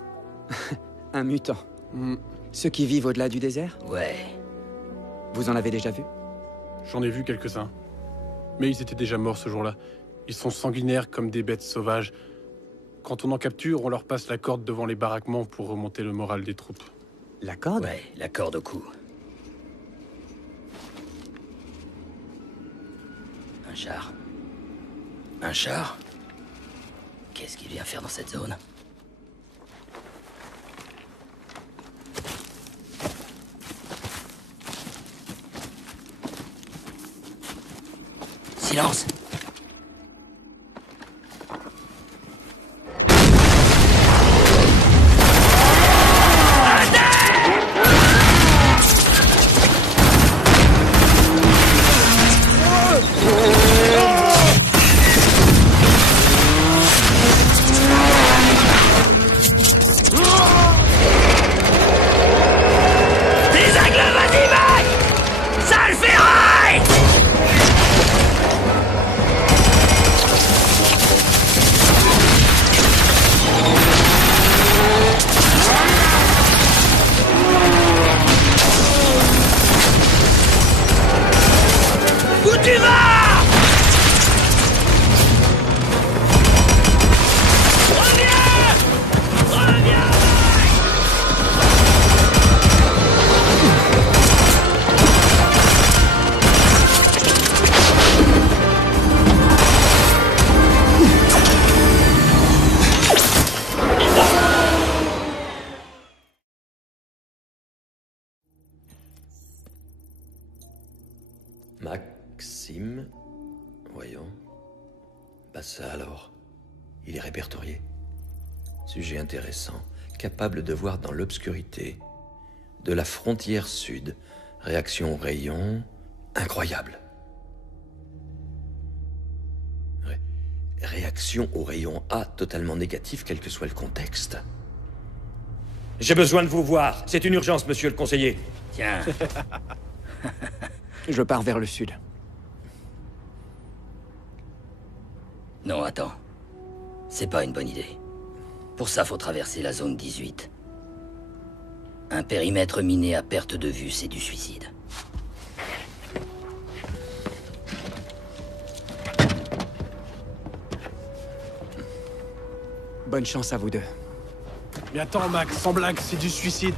Un mutant? Ceux qui vivent au-delà du désert? Ouais. Vous en avez déjà vu? J'en ai vu quelques-uns. Mais ils étaient déjà morts ce jour-là. Ils sont sanguinaires comme des bêtes sauvages. Quand on en capture, on leur passe la corde devant les baraquements pour remonter le moral des troupes. La corde? Ouais, la corde au cou. Un char. Un char? Qu'est-ce qu'il vient faire dans cette zone? Silence! Maxime. Voyons. Bah ça alors. Il est répertorié. Sujet intéressant. capable de voir dans l'obscurité de la frontière sud. Réaction au rayon... incroyable. Réaction au rayon A totalement négatif, quel que soit le contexte. J'ai besoin de vous voir. C'est une urgence, monsieur le conseiller. Tiens. Je pars vers le sud. Non, attends. C'est pas une bonne idée. Pour ça, faut traverser la zone 18. Un périmètre miné à perte de vue, c'est du suicide. Bonne chance à vous deux. Mais attends, Max, sans blague, c'est du suicide.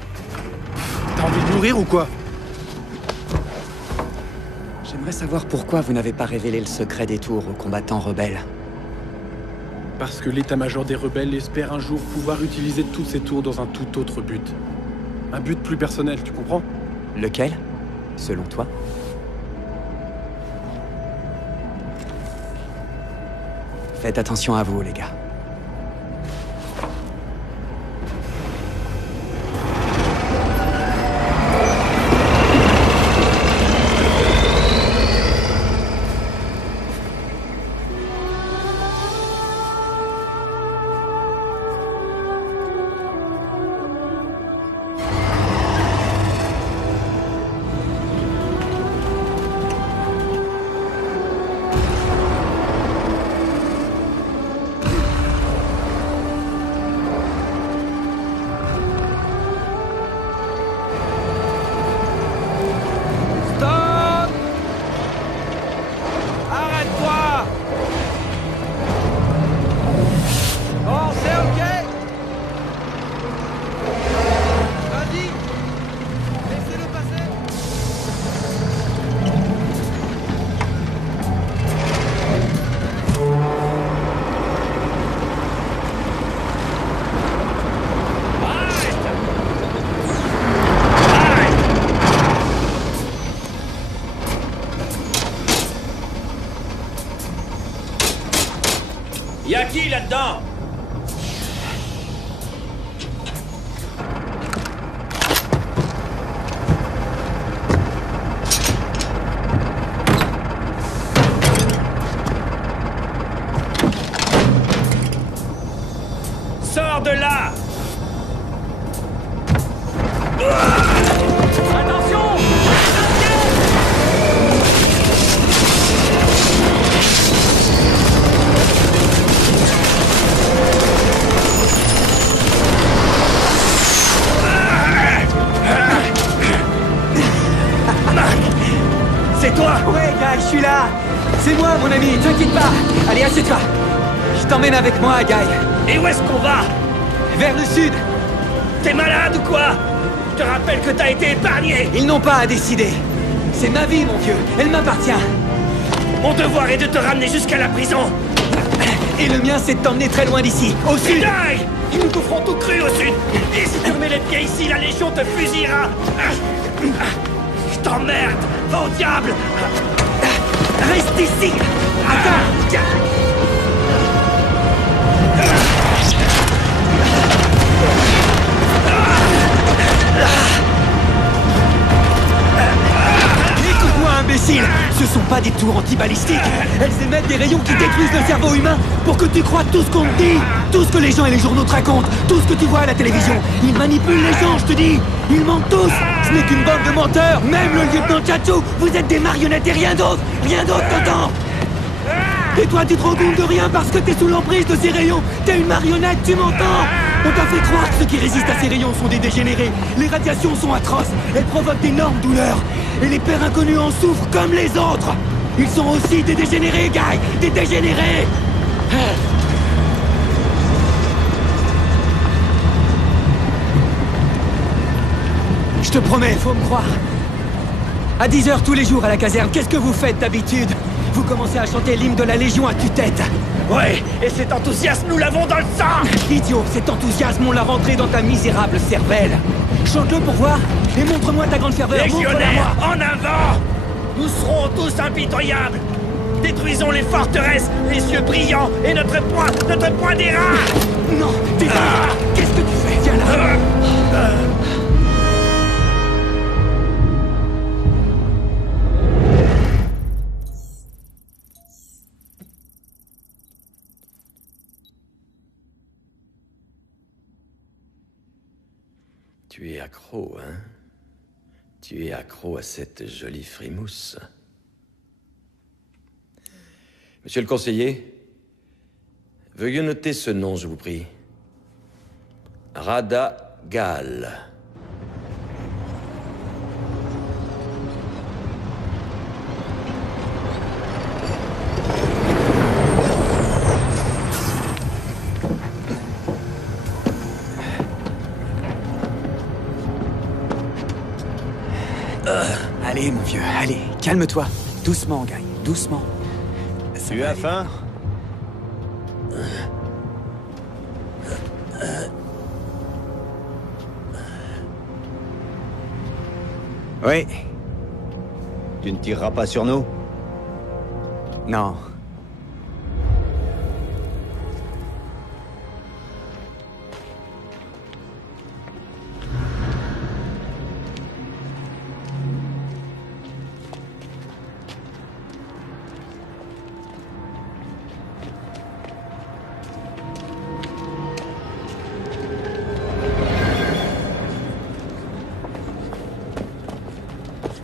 T'as envie de mourir ou quoi? J'aimerais savoir pourquoi vous n'avez pas révélé le secret des tours aux combattants rebelles. Parce que l'état-major des rebelles espère un jour pouvoir utiliser toutes ces tours dans un tout autre but. Un but plus personnel, tu comprends? Lequel, selon toi? Faites attention à vous, les gars. Y'a qui là-dedans? Sors de là! Attention! C'est toi? Ouais, gars, je suis là. C'est moi, mon ami, t'inquiète pas. Allez, assieds-toi. Je t'emmène avec moi, Guy. Et où est-ce qu'on va? Vers le sud. T'es malade ou quoi? Je te rappelle que t'as été épargné. Ils n'ont pas à décider. C'est ma vie, mon vieux. Elle m'appartient. Mon devoir est de te ramener jusqu'à la prison. Et le mien, c'est de t'emmener très loin d'ici, au sud. Guy! Nous nous ferons tout cru au sud. Et si tu remets les pieds ici, la Légion te fusillera. Je t'emmerde. Va au diable. Reste ici. Attends. Écoute-moi, imbécile. Ce sont pas des tours antibalistiques. Elles émettent des rayons qui détruisent le cerveau humain pour que tu crois tout ce qu'on te dit. Tout ce que les gens et les journaux te racontent. Tout ce que tu vois à la télévision. Ils manipulent les gens, je te dis. Ils mentent tous. Ce n'est qu'une bande de menteurs. Même le lieutenant Chachu. Vous êtes des marionnettes et rien d'autre. Rien d'autre, t'entends? Et toi, tu te rends compte de rien parce que t'es sous l'emprise de ces rayons. T'es une marionnette, tu m'entends? On t'a fait croire que ceux qui résistent à ces rayons sont des dégénérés. Les radiations sont atroces. Elles provoquent d'énormes douleurs. Et les pères inconnus en souffrent comme les autres. Ils sont aussi des dégénérés, Guy. Des dégénérés. Je te promets, faut me croire. À 10h tous les jours à la caserne, qu'est-ce que vous faites d'habitude? Vous commencez à chanter l'hymne de la Légion à tue-tête. Ouais, et cet enthousiasme, nous l'avons dans le sang. Idiot, cet enthousiasme, on l'a rentré dans ta misérable cervelle. Chante-le pour voir, et montre-moi ta grande ferveur. Légionnaires, en avant! Nous serons tous impitoyables. Détruisons les forteresses, les yeux brillants, et notre point d'airain. Non, qu'est-ce que tu fais? Viens là. Tu es accro, hein? Tu es accro à cette jolie frimousse. Monsieur le conseiller, veuillez noter ce nom, je vous prie. Rada Gal. Allez, mon vieux, allez, calme-toi. Doucement, Guy, doucement. Tu as faim? Oui. Tu ne tireras pas sur nous? Non.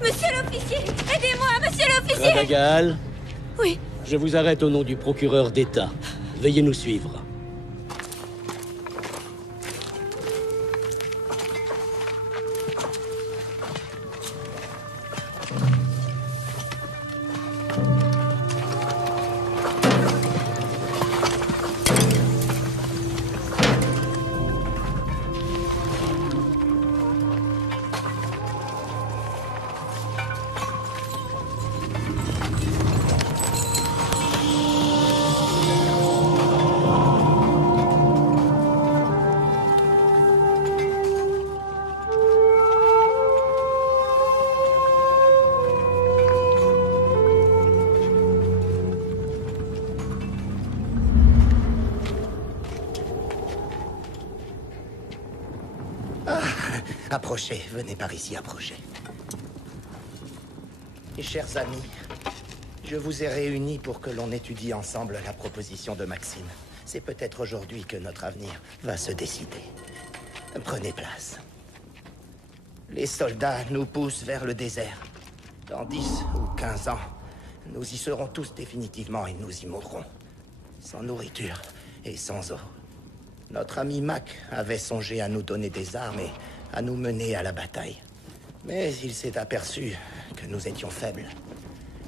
Monsieur l'officier, aidez-moi, monsieur l'officier! Radagal, Oui. je vous arrête au nom du procureur d'État. Veuillez nous suivre. Approchez, venez par ici, approchez. Et chers amis, je vous ai réunis pour que l'on étudie ensemble la proposition de Maxime. C'est peut-être aujourd'hui que notre avenir va se décider. Prenez place. Les soldats nous poussent vers le désert. Dans 10 ou 15 ans, nous y serons tous définitivement et nous y mourrons. Sans nourriture et sans eau. Notre ami Mac avait songé à nous donner des armes et à nous mener à la bataille. Mais il s'est aperçu que nous étions faibles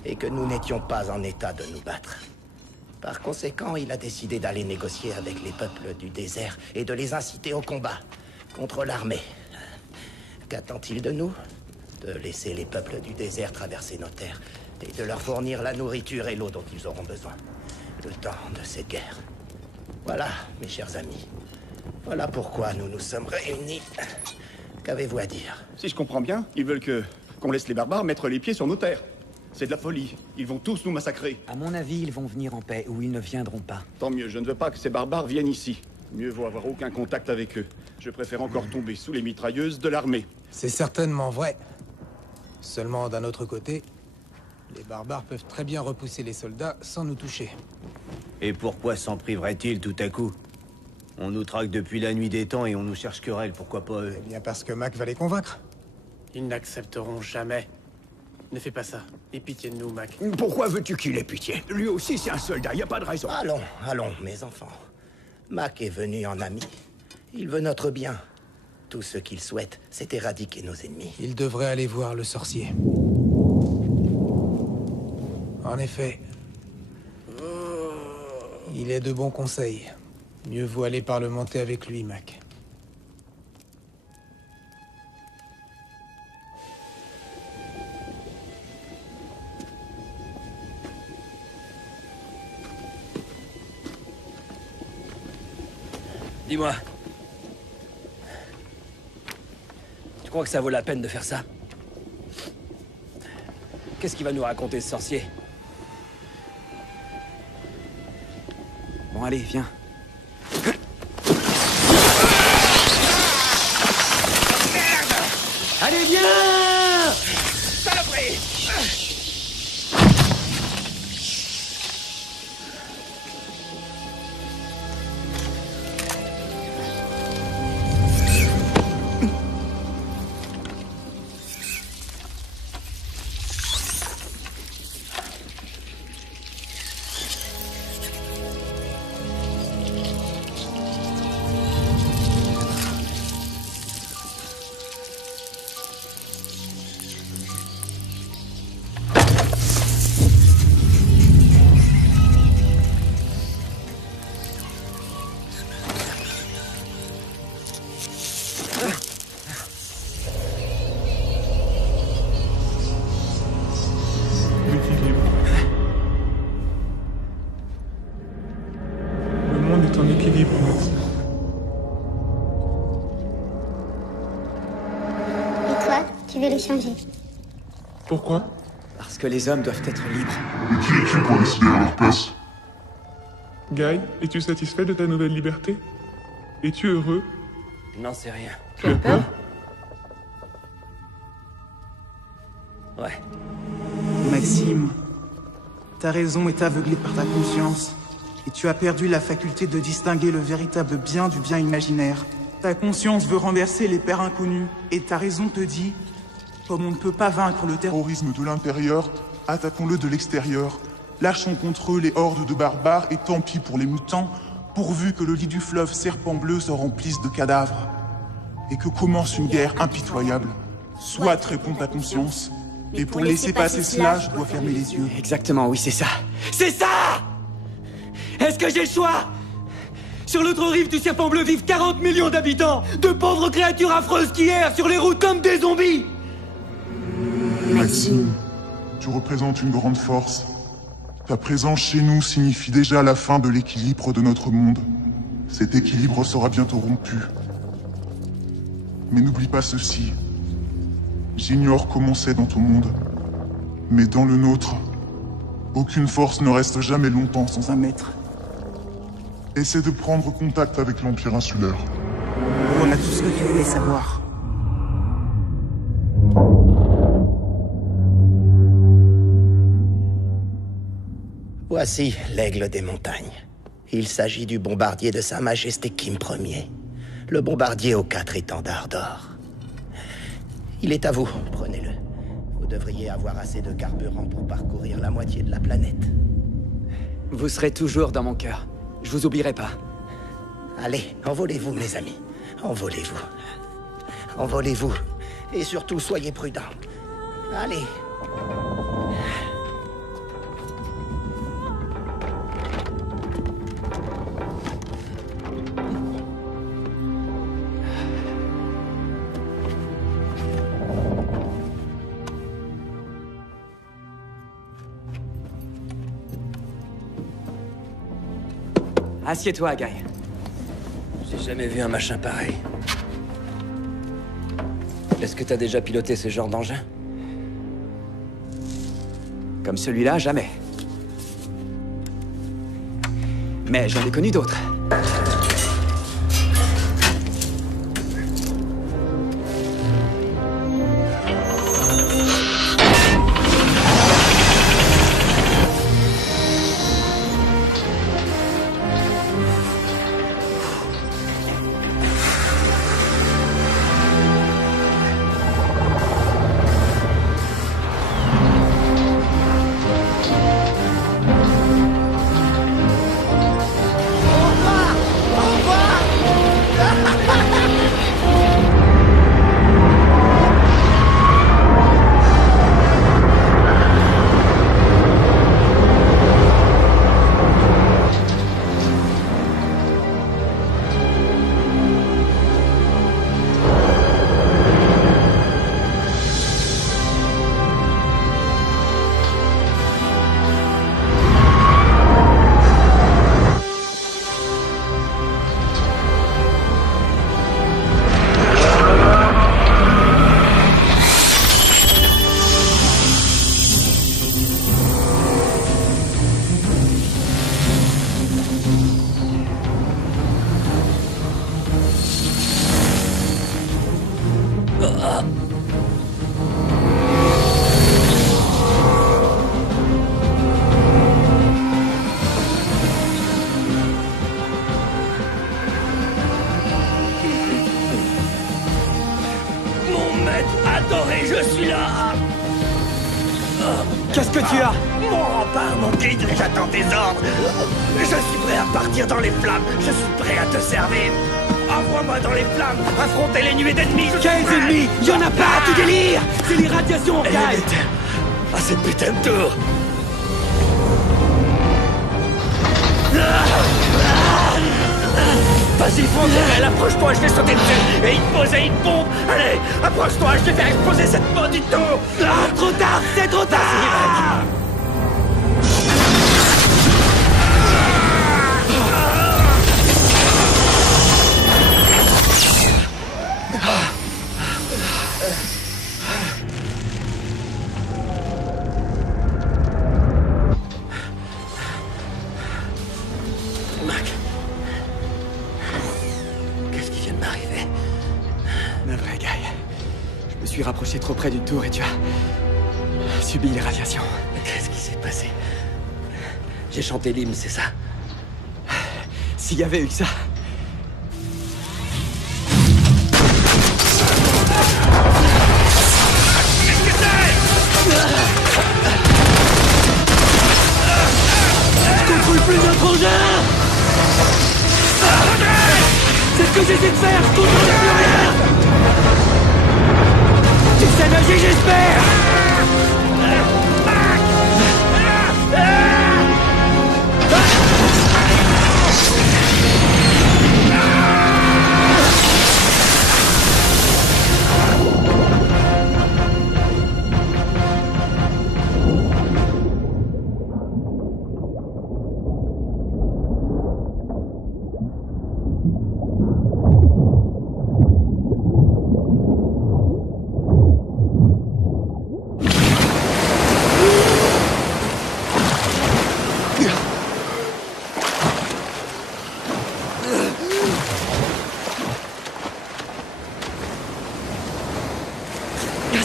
et que nous n'étions pas en état de nous battre. Par conséquent, il a décidé d'aller négocier avec les peuples du désert et de les inciter au combat contre l'armée. Qu'attend-il de nous? De laisser les peuples du désert traverser nos terres et de leur fournir la nourriture et l'eau dont ils auront besoin. Le temps de cette guerre. Voilà, mes chers amis. Voilà pourquoi nous nous sommes réunis. Qu'avez-vous à dire? Si je comprends bien, ils veulent qu'on laisse les barbares mettre les pieds sur nos terres. C'est de la folie. Ils vont tous nous massacrer. À mon avis, ils vont venir en paix ou ils ne viendront pas. Tant mieux, je ne veux pas que ces barbares viennent ici. Mieux vaut avoir aucun contact avec eux. Je préfère encore tomber sous les mitrailleuses de l'armée. C'est certainement vrai. Seulement, d'un autre côté, les barbares peuvent très bien repousser les soldats sans nous toucher. Et pourquoi s'en priveraient-ils tout à coup? On nous traque depuis la nuit des temps et on nous cherche querelle, pourquoi pas eux? Eh bien parce que Mac va les convaincre. Ils n'accepteront jamais. Ne fais pas ça. Aie pitié de nous, Mac. Pourquoi veux-tu qu'il ait pitié? Lui aussi c'est un soldat, y a pas de raison. Allons, allons, mes enfants. Mac est venu en ami. Il veut notre bien. Tout ce qu'il souhaite, c'est éradiquer nos ennemis. Il devrait aller voir le sorcier. En effet, il est de bons conseils. Mieux vaut aller parlementer avec lui, Mac. Dis-moi. Tu crois que ça vaut la peine de faire ça? Qu'est-ce qu'il va nous raconter, ce sorcier? Bon, allez, viens. Allez, viens! Saloperie! L'équilibre. Le monde est en équilibre, Maxime. Et toi, tu veux les changer? Pourquoi? Parce que les hommes doivent être libres. Et qui es-tu pour décider à leur place? Guy, es-tu satisfait de ta nouvelle liberté? Es-tu heureux? N'en sais rien. Tu as peur? Ouais. Maxime, ta raison est aveuglée par ta conscience, et tu as perdu la faculté de distinguer le véritable bien du bien imaginaire. Ta conscience veut renverser les pères inconnus, et ta raison te dit, comme on ne peut pas vaincre le terrorisme de l'intérieur, attaquons-le de l'extérieur. Lâchons contre eux les hordes de barbares, et tant pis pour les mutants, pourvu que le lit du fleuve serpent bleu se remplisse de cadavres. Et que commence une guerre impitoyable. Soit répond ta conscience. Et pour laisser passer cela, je dois fermer les yeux. Exactement, oui, c'est ça. C'est ça! Est-ce que j'ai le choix? Sur l'autre rive du serpent bleu vivent 40 millions d'habitants, de pauvres créatures affreuses qui errent sur les routes comme des zombies. Maxime, tu représentes une grande force. Ta présence chez nous signifie déjà la fin de l'équilibre de notre monde. Cet équilibre sera bientôt rompu. Mais n'oublie pas ceci. J'ignore comment c'est dans ton monde. Mais dans le nôtre, aucune force ne reste jamais longtemps sans un maître. Essaie de prendre contact avec l'Empire insulaire. On a tout ce que tu voulais savoir. Voici l'aigle des montagnes. Il s'agit du bombardier de Sa Majesté Kim Ier. Le bombardier aux 4 étendards d'or. Il est à vous, prenez-le. Vous devriez avoir assez de carburant pour parcourir la moitié de la planète. Vous serez toujours dans mon cœur. Je vous oublierai pas. Allez, envolez-vous, mes amis. Envolez-vous. Envolez-vous. Et surtout, soyez prudents. Allez. Assieds-toi, Guy. J'ai jamais vu un machin pareil. Est-ce que t'as déjà piloté ce genre d'engin? Comme celui-là, jamais. Mais j'en ai connu d'autres. Qu'est-ce que tu as? Mon rempart, mon guide, j'attends tes ordres. Je suis prêt à partir dans les flammes. Je suis prêt à te servir. Envoie-moi dans les flammes, affronter les nuées d'ennemis. Quels ennemis? Y'en a pas, tu délires! C'est l'irradiation, Et Guy! à cette putain de tour. Vas-y, Fonderelle, approche-toi, je vais sauter dessus. Et il te pose et il te pompe. Allez, approche-toi, je vais faire exploser cette maudite tour. Trop tard, c'est trop tard! Je suis rapproché trop près d'une tour et tu as subi l'irradiation. Qu'est-ce qui s'est passé? J'ai chanté l'hymne, c'est ça? S'il y avait eu ça... Je contrôle plus notre engin! C'est ce que j'essaie de faire! Je contrôle plus rien! Tu sais nager, j'espère!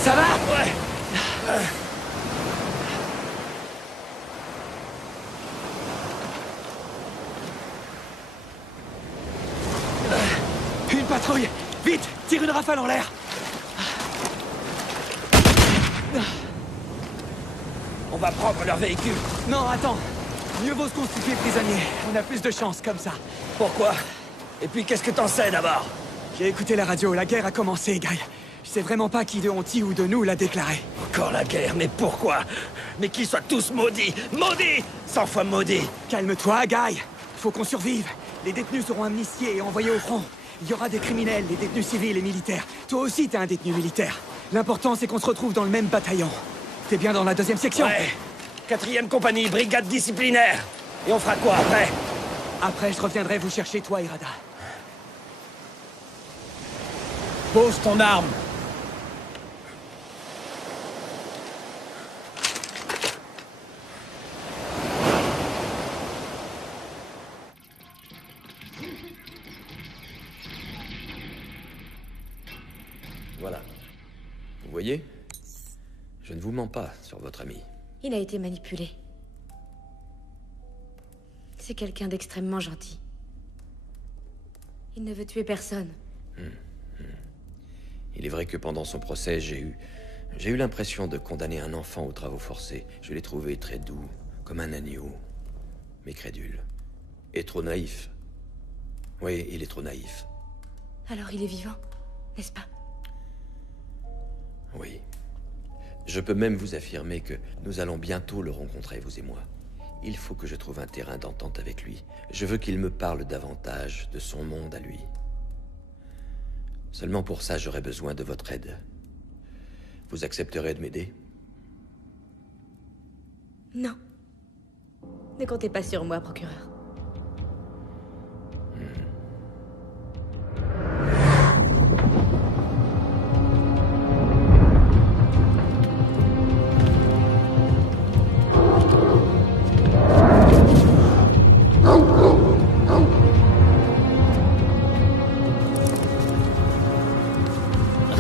Ça va? Ouais. Une patrouille! Vite! Tire une rafale en l'air! On va prendre leur véhicule. Non, attends! Mieux vaut se constituer prisonnier. On a plus de chance comme ça. Pourquoi? Et puis qu'est-ce que t'en sais d'abord? J'ai écouté la radio. La guerre a commencé, Guy. Je sais vraiment pas qui de Honti ou de nous l'a déclaré. Encore la guerre, mais pourquoi? Mais qu'ils soient tous maudits! Maudits! 100 fois maudits! Calme-toi, Guy. Faut qu'on survive. Les détenus seront amnistiés et envoyés au front. Il y aura des criminels, des détenus civils et militaires. Toi aussi, t'es un détenu militaire. L'important, c'est qu'on se retrouve dans le même bataillon. T'es bien dans la 2e section? Ouais. 4e compagnie, brigade disciplinaire. Et on fera quoi après? Après, je reviendrai vous chercher, toi, Irada. Pose ton arme. Voilà. Vous voyez? Je ne vous mens pas sur votre ami. Il a été manipulé. C'est quelqu'un d'extrêmement gentil. Il ne veut tuer personne. Il est vrai que pendant son procès, j'ai eu l'impression de condamner un enfant aux travaux forcés. Je l'ai trouvé très doux, comme un agneau, mais crédule. Et trop naïf. Oui, il est trop naïf. Alors il est vivant, n'est-ce pas? Oui. Je peux même vous affirmer que nous allons bientôt le rencontrer, vous et moi. Il faut que je trouve un terrain d'entente avec lui. Je veux qu'il me parle davantage de son monde à lui. Seulement pour ça, j'aurai besoin de votre aide. Vous accepterez de m'aider? Non. Ne comptez pas sur moi, procureur.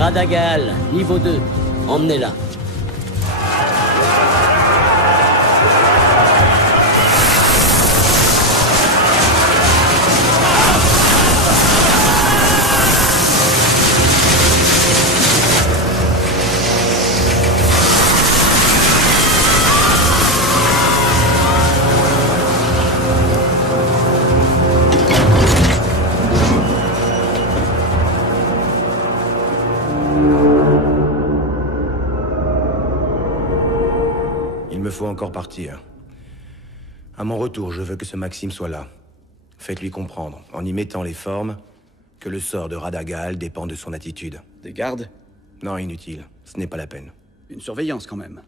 Radagal, niveau 2. Emmenez-la. faut encore partir. À mon retour, je veux que ce Maxime soit là. Faites-lui comprendre, en y mettant les formes, que le sort de Radagal dépend de son attitude. Des gardes? Non, inutile. Ce n'est pas la peine. Une surveillance, quand même.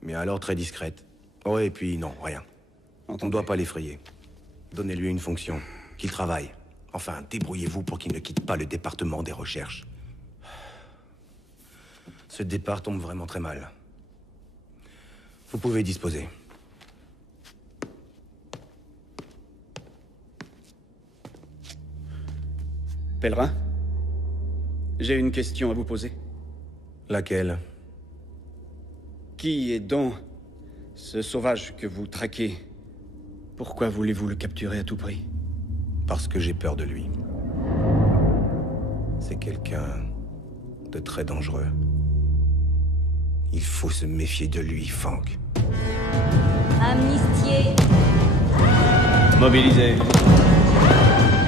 Mais alors très discrète. Oh, et puis non, rien. On ne doit pas l'effrayer. Donnez-lui une fonction. Qu'il travaille. Enfin, débrouillez-vous pour qu'il ne quitte pas le département des recherches. Ce départ tombe vraiment très mal. Vous pouvez disposer. Pèlerin? J'ai une question à vous poser. Laquelle? Qui est donc ce sauvage que vous traquez? Pourquoi voulez-vous le capturer à tout prix? Parce que j'ai peur de lui. C'est quelqu'un de très dangereux. Il faut se méfier de lui, Fank. Amnistié. Mobilisé.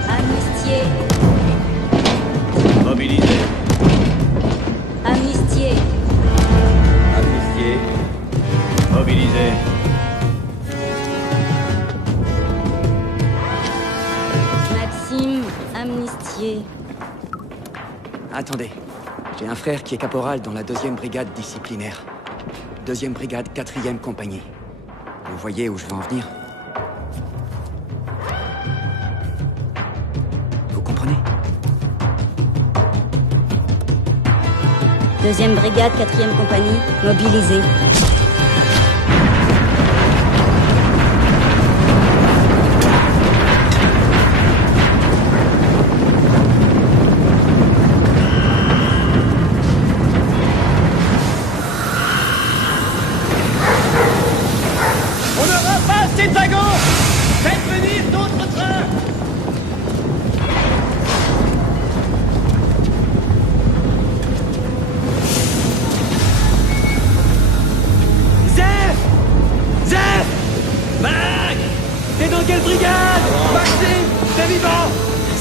Amnistié. Mobilisé. Amnistié. Amnistié. Mobilisé. Maxime, amnistié. Attendez. J'ai un frère qui est caporal dans la 2e brigade disciplinaire. 2e brigade, 4e compagnie. Vous voyez où je veux en venir? Vous comprenez? 2e brigade, 4e compagnie, mobilisée.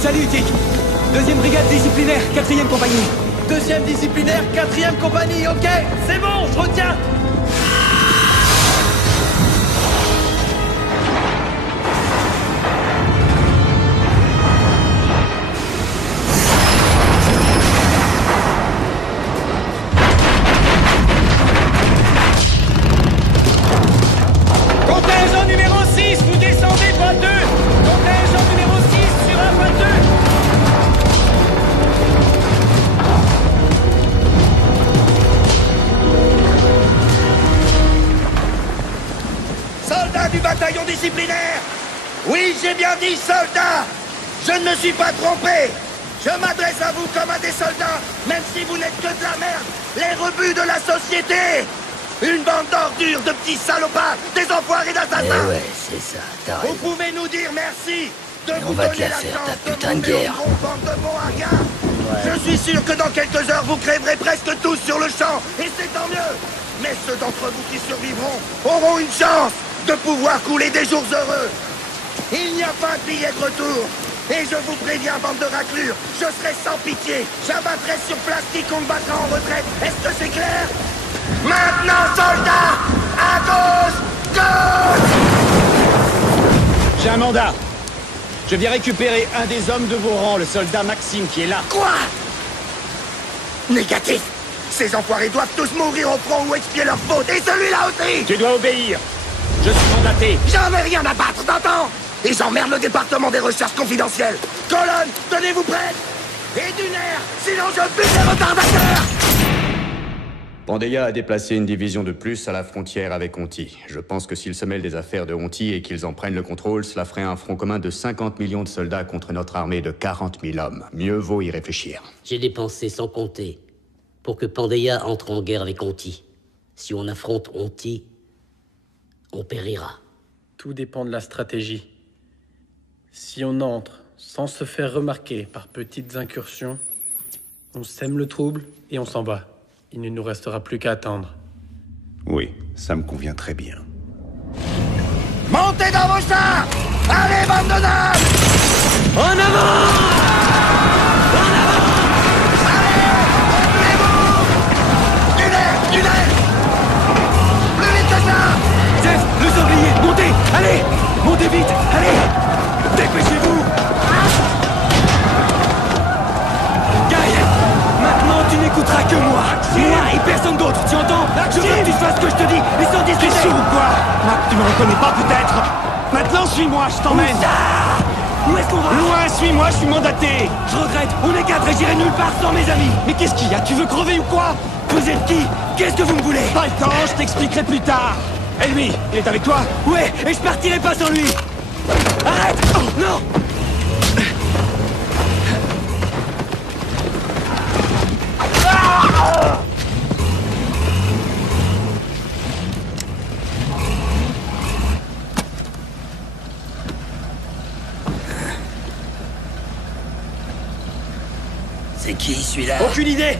Salut, Dick. 2e brigade disciplinaire, 4e compagnie. 2e disciplinaire, 4e compagnie, ok. C'est bon, je retiens. Contingent numéro 6, vous descendez pas 2. Contingent numéro 6 sur Alpha 2. Soldats du bataillon disciplinaire! Oui, j'ai bien dit soldats! Je ne me suis pas trompé! Je m'adresse à vous comme à des soldats, même si vous n'êtes que de la merde! Les rebuts de la société! Une bande d'ordures, de petits salopards, des enfoirés d'assassins! Eh ouais, c'est ça, t'as raison. Vous pouvez nous dire merci de Mais vous on va te donner la la faire, chance ta de putain de monter au guerre. gros bande de bons hagards. Je suis sûr que dans quelques heures, vous crèverez presque tous sur le champ, et c'est tant mieux. Mais ceux d'entre vous qui survivront auront une chance de pouvoir couler des jours heureux. Il n'y a pas de billet de retour. Et je vous préviens, bande de raclures, je serai sans pitié. J'abattrai sur place quiconque battra en retraite. Est-ce que c'est clair? Maintenant, soldats, à gauche, gauche! J'ai un mandat. Je viens récupérer un des hommes de vos rangs, le soldat Maxime, qui est là. Quoi? Négatif! Ces enfoirés doivent tous mourir au front ou expier leur faute, et celui-là aussi! Tu dois obéir. Je suis mandaté. J'en ai rien à battre, t'entends? Et j'emmerde le département des recherches confidentielles. Colonne, tenez-vous prête! Et du nerf, sinon je bute les retardateurs! Pandeya a déplacé une division de plus à la frontière avec Honti. Je pense que s'ils se mêlent des affaires de Honti et qu'ils en prennent le contrôle, cela ferait un front commun de 50 millions de soldats contre notre armée de 40 000 hommes. Mieux vaut y réfléchir. J'ai dépensé sans compter pour que Pandeya entre en guerre avec Honti. Si on affronte Honti, on périra. Tout dépend de la stratégie. Si on entre sans se faire remarquer par petites incursions, on sème le trouble et on s'en va. Il ne nous restera plus qu'à attendre. Oui, ça me convient très bien. Montez dans vos chars! Allez, bande de dames! En avant! En avant! Allez, reculez-vous! Du nerf! Plus vite Allez, montez vite, allez! Dépêchez-vous! Guy, maintenant tu n'écouteras que moi! Moi et personne d'autre, tu entends? Je veux que tu fasses ce que je te dis, et sans discuter! T'es sourd ou quoi? Tu me reconnais pas peut-être? Maintenant suis-moi, je t'emmène! Où est-ce qu'on va? Loin, suis-moi, je suis mandaté! Je regrette, on est 4 et j'irai nulle part sans mes amis! Mais qu'est-ce qu'il y a? Tu veux crever ou quoi? Vous êtes qui? Qu'est-ce que vous me voulez? Pas le temps, je t'expliquerai plus tard! Et lui, il est avec toi? Ouais, et je partirai pas sans lui! Arrête! Oh, non! C'est qui celui-là? Aucune idée!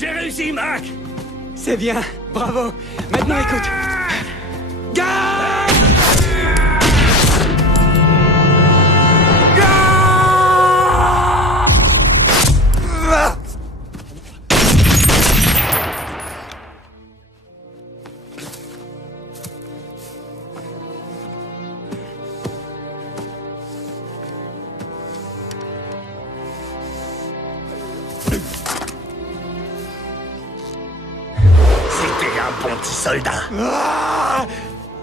J'ai réussi, Mac! C'est bien, bravo. Maintenant écoute. Bon petit soldat. Ah!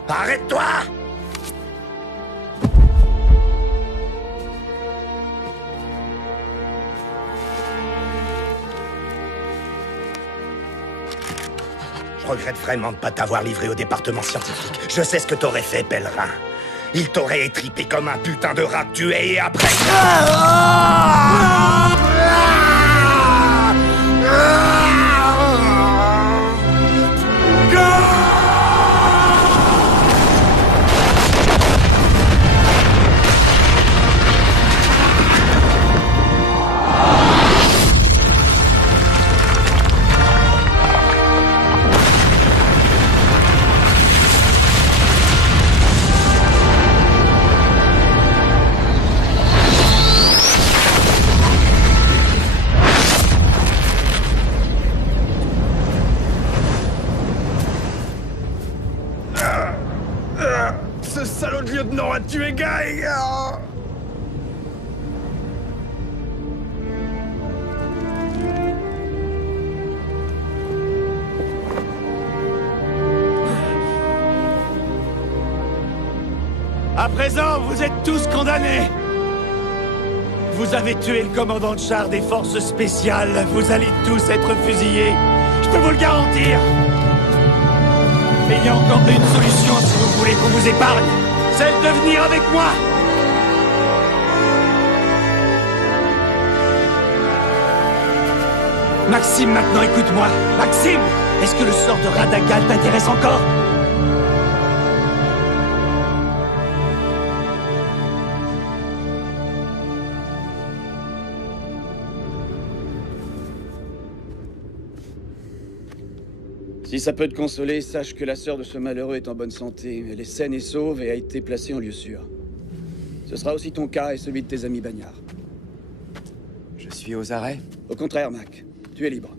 Arrête-toi! Je regrette vraiment de ne pas t'avoir livré au département scientifique. Je sais ce que t'aurais fait, pèlerin. Il t'aurait étripé comme un putain de rat tué et après... lieutenant a tué Guy. À présent, vous êtes tous condamnés. Vous avez tué le commandant de char des forces spéciales. Vous allez tous être fusillés. Je peux vous le garantir. Mais il y a encore une solution si vous voulez qu'on vous épargne. Celle de venir avec moi. Maxime, maintenant écoute-moi. Maxime, est-ce que le sort de Radagal t'intéresse encore? Si ça peut te consoler, sache que la sœur de ce malheureux est en bonne santé. Elle est saine et sauve et a été placée en lieu sûr. Ce sera aussi ton cas et celui de tes amis bagnards. Je suis aux arrêts? Au contraire, Mac. Tu es libre.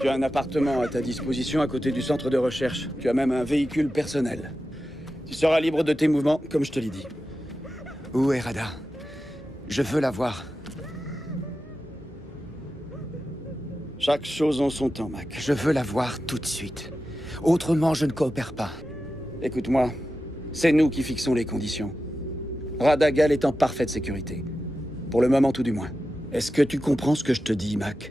Tu as un appartement à ta disposition à côté du centre de recherche. Tu as même un véhicule personnel. Tu seras libre de tes mouvements, comme je te l'ai dit. Où est Rada? Je veux la voir. Chaque chose en son temps, Mac. Je veux la voir tout de suite. Autrement, je ne coopère pas. Écoute-moi, c'est nous qui fixons les conditions. Radagal est en parfaite sécurité. Pour le moment, tout du moins. Est-ce que tu comprends ce que je te dis, Mac?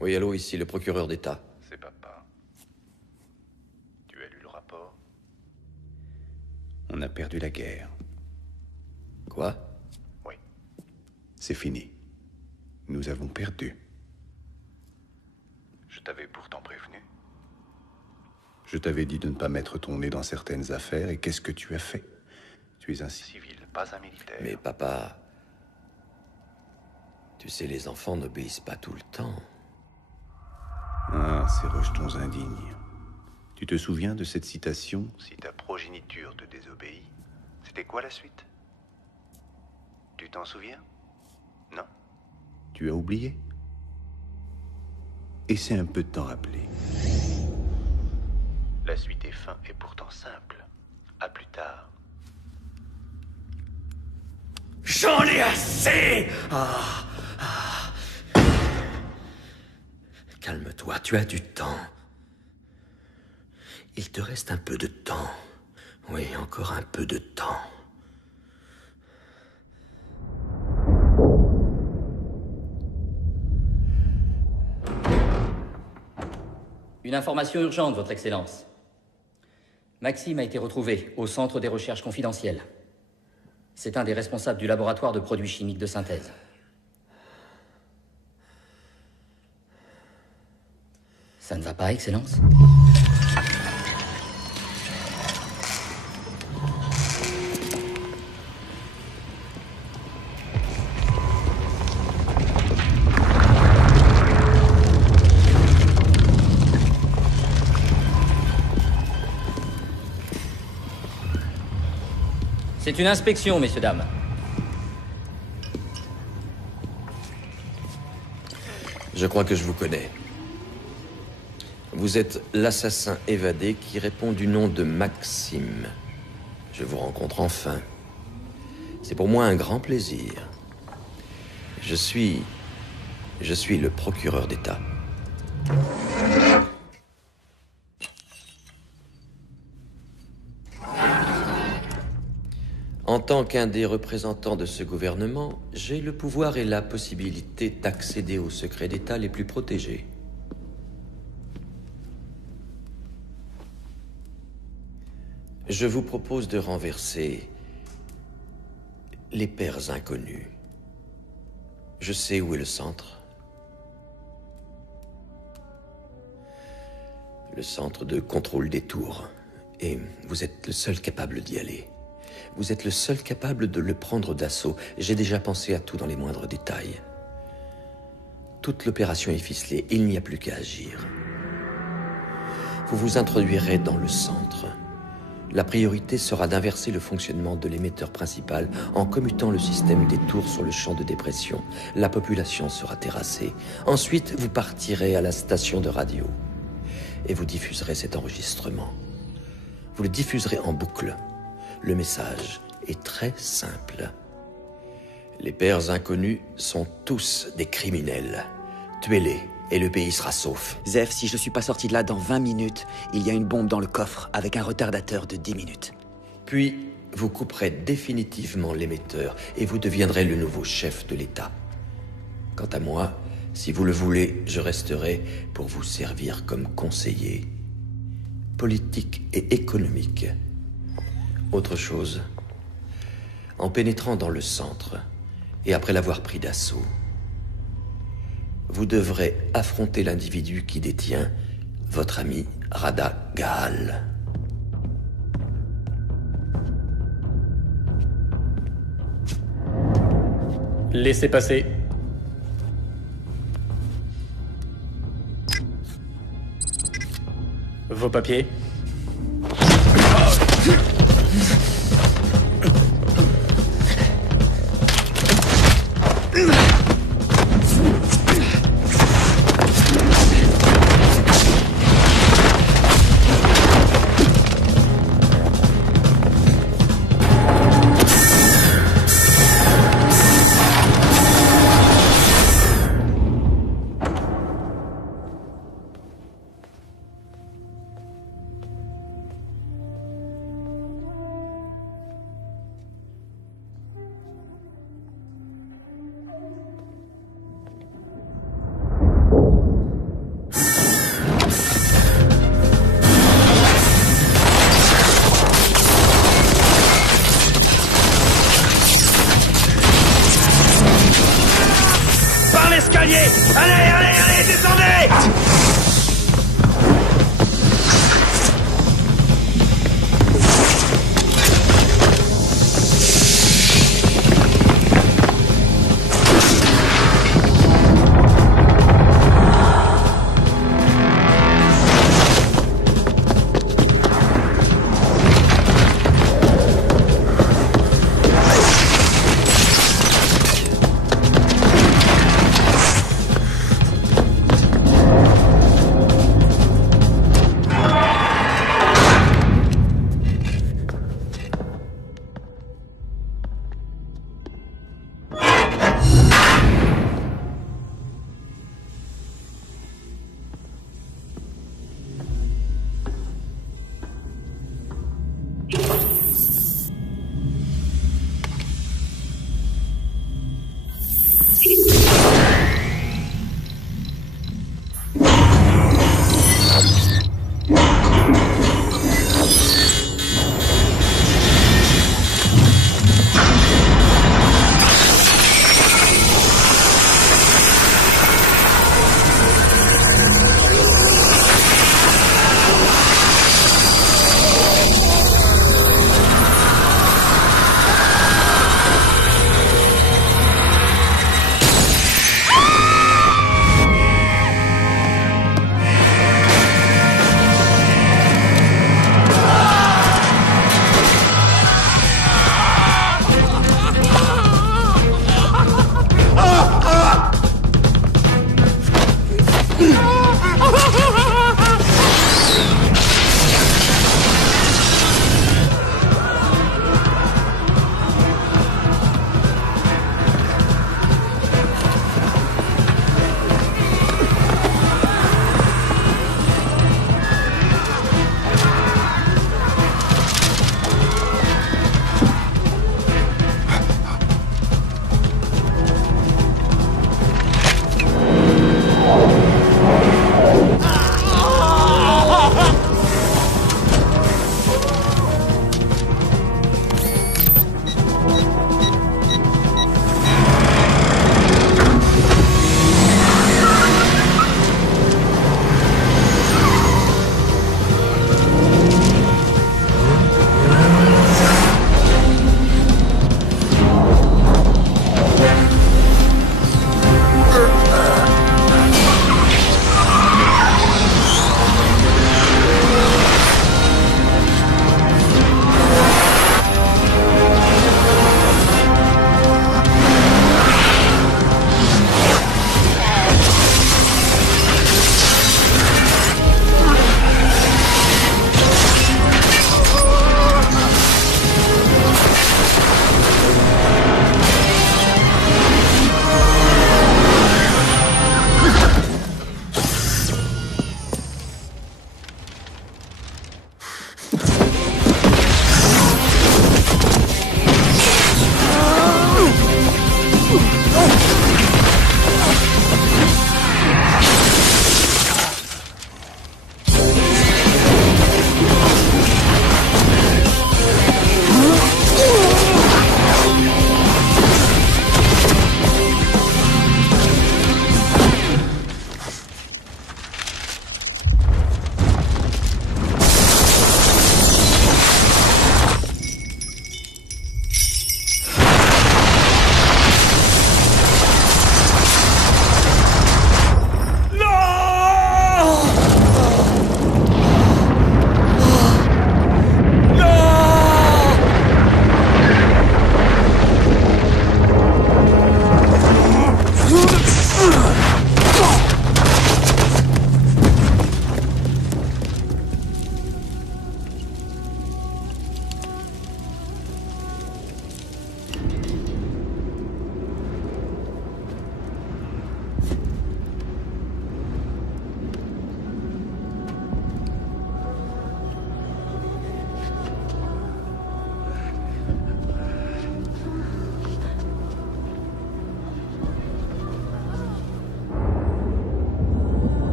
Oui, allô, ici le procureur d'État. C'est papa. Tu as lu le rapport? On a perdu la guerre. Quoi? Oui. C'est fini. Nous avons perdu. Je t'avais pourtant prévenu. Je t'avais dit de ne pas mettre ton nez dans certaines affaires, et qu'est-ce que tu as fait? Tu es un civil, pas un militaire. Mais papa... Tu sais, les enfants n'obéissent pas tout le temps. Ah, ces rejetons indignes. Tu te souviens de cette citation? Si ta progéniture te désobéit, c'était quoi la suite? Tu t'en souviens? Non? Tu as oublié? Et c'est un peu de t'en rappeler. La suite est fin et pourtant simple. À plus tard. J'en ai assez! Calme-toi, tu as du temps. Il te reste un peu de temps. Oui, encore un peu de temps. Une information urgente, Votre Excellence. Maxime a été retrouvé au Centre des Recherches Confidentielles. C'est un des responsables du laboratoire de produits chimiques de synthèse. Ça ne va pas, Excellence? C'est une inspection, messieurs, dames. Je crois que je vous connais. Vous êtes l'assassin évadé qui répond du nom de Maxime. Je vous rencontre enfin. C'est pour moi un grand plaisir. Je suis le procureur d'État. En tant qu'un des représentants de ce gouvernement, j'ai le pouvoir et la possibilité d'accéder aux secrets d'État les plus protégés. Je vous propose de renverser les pères inconnus. Je sais où est le centre. Le centre de contrôle des tours. Et vous êtes le seul capable d'y aller. Vous êtes le seul capable de le prendre d'assaut. J'ai déjà pensé à tout dans les moindres détails. Toute l'opération est ficelée, il n'y a plus qu'à agir. Vous vous introduirez dans le centre. La priorité sera d'inverser le fonctionnement de l'émetteur principal en commutant le système des tours sur le champ de dépression. La population sera terrassée. Ensuite, vous partirez à la station de radio et vous diffuserez cet enregistrement. Vous le diffuserez en boucle. Le message est très simple. Les pères inconnus sont tous des criminels. Tuez-les et le pays sera sauf. Zeph, si je suis pas sorti de là dans 20 minutes, il y a une bombe dans le coffre avec un retardateur de 10 minutes. Puis, vous couperez définitivement l'émetteur et vous deviendrez le nouveau chef de l'État. Quant à moi, si vous le voulez, je resterai pour vous servir comme conseiller politique et économique. Autre chose, en pénétrant dans le centre et après l'avoir pris d'assaut, vous devrez affronter l'individu qui détient votre ami Rada Ghal. Laissez passer. Vos papiers. Allez, descendez!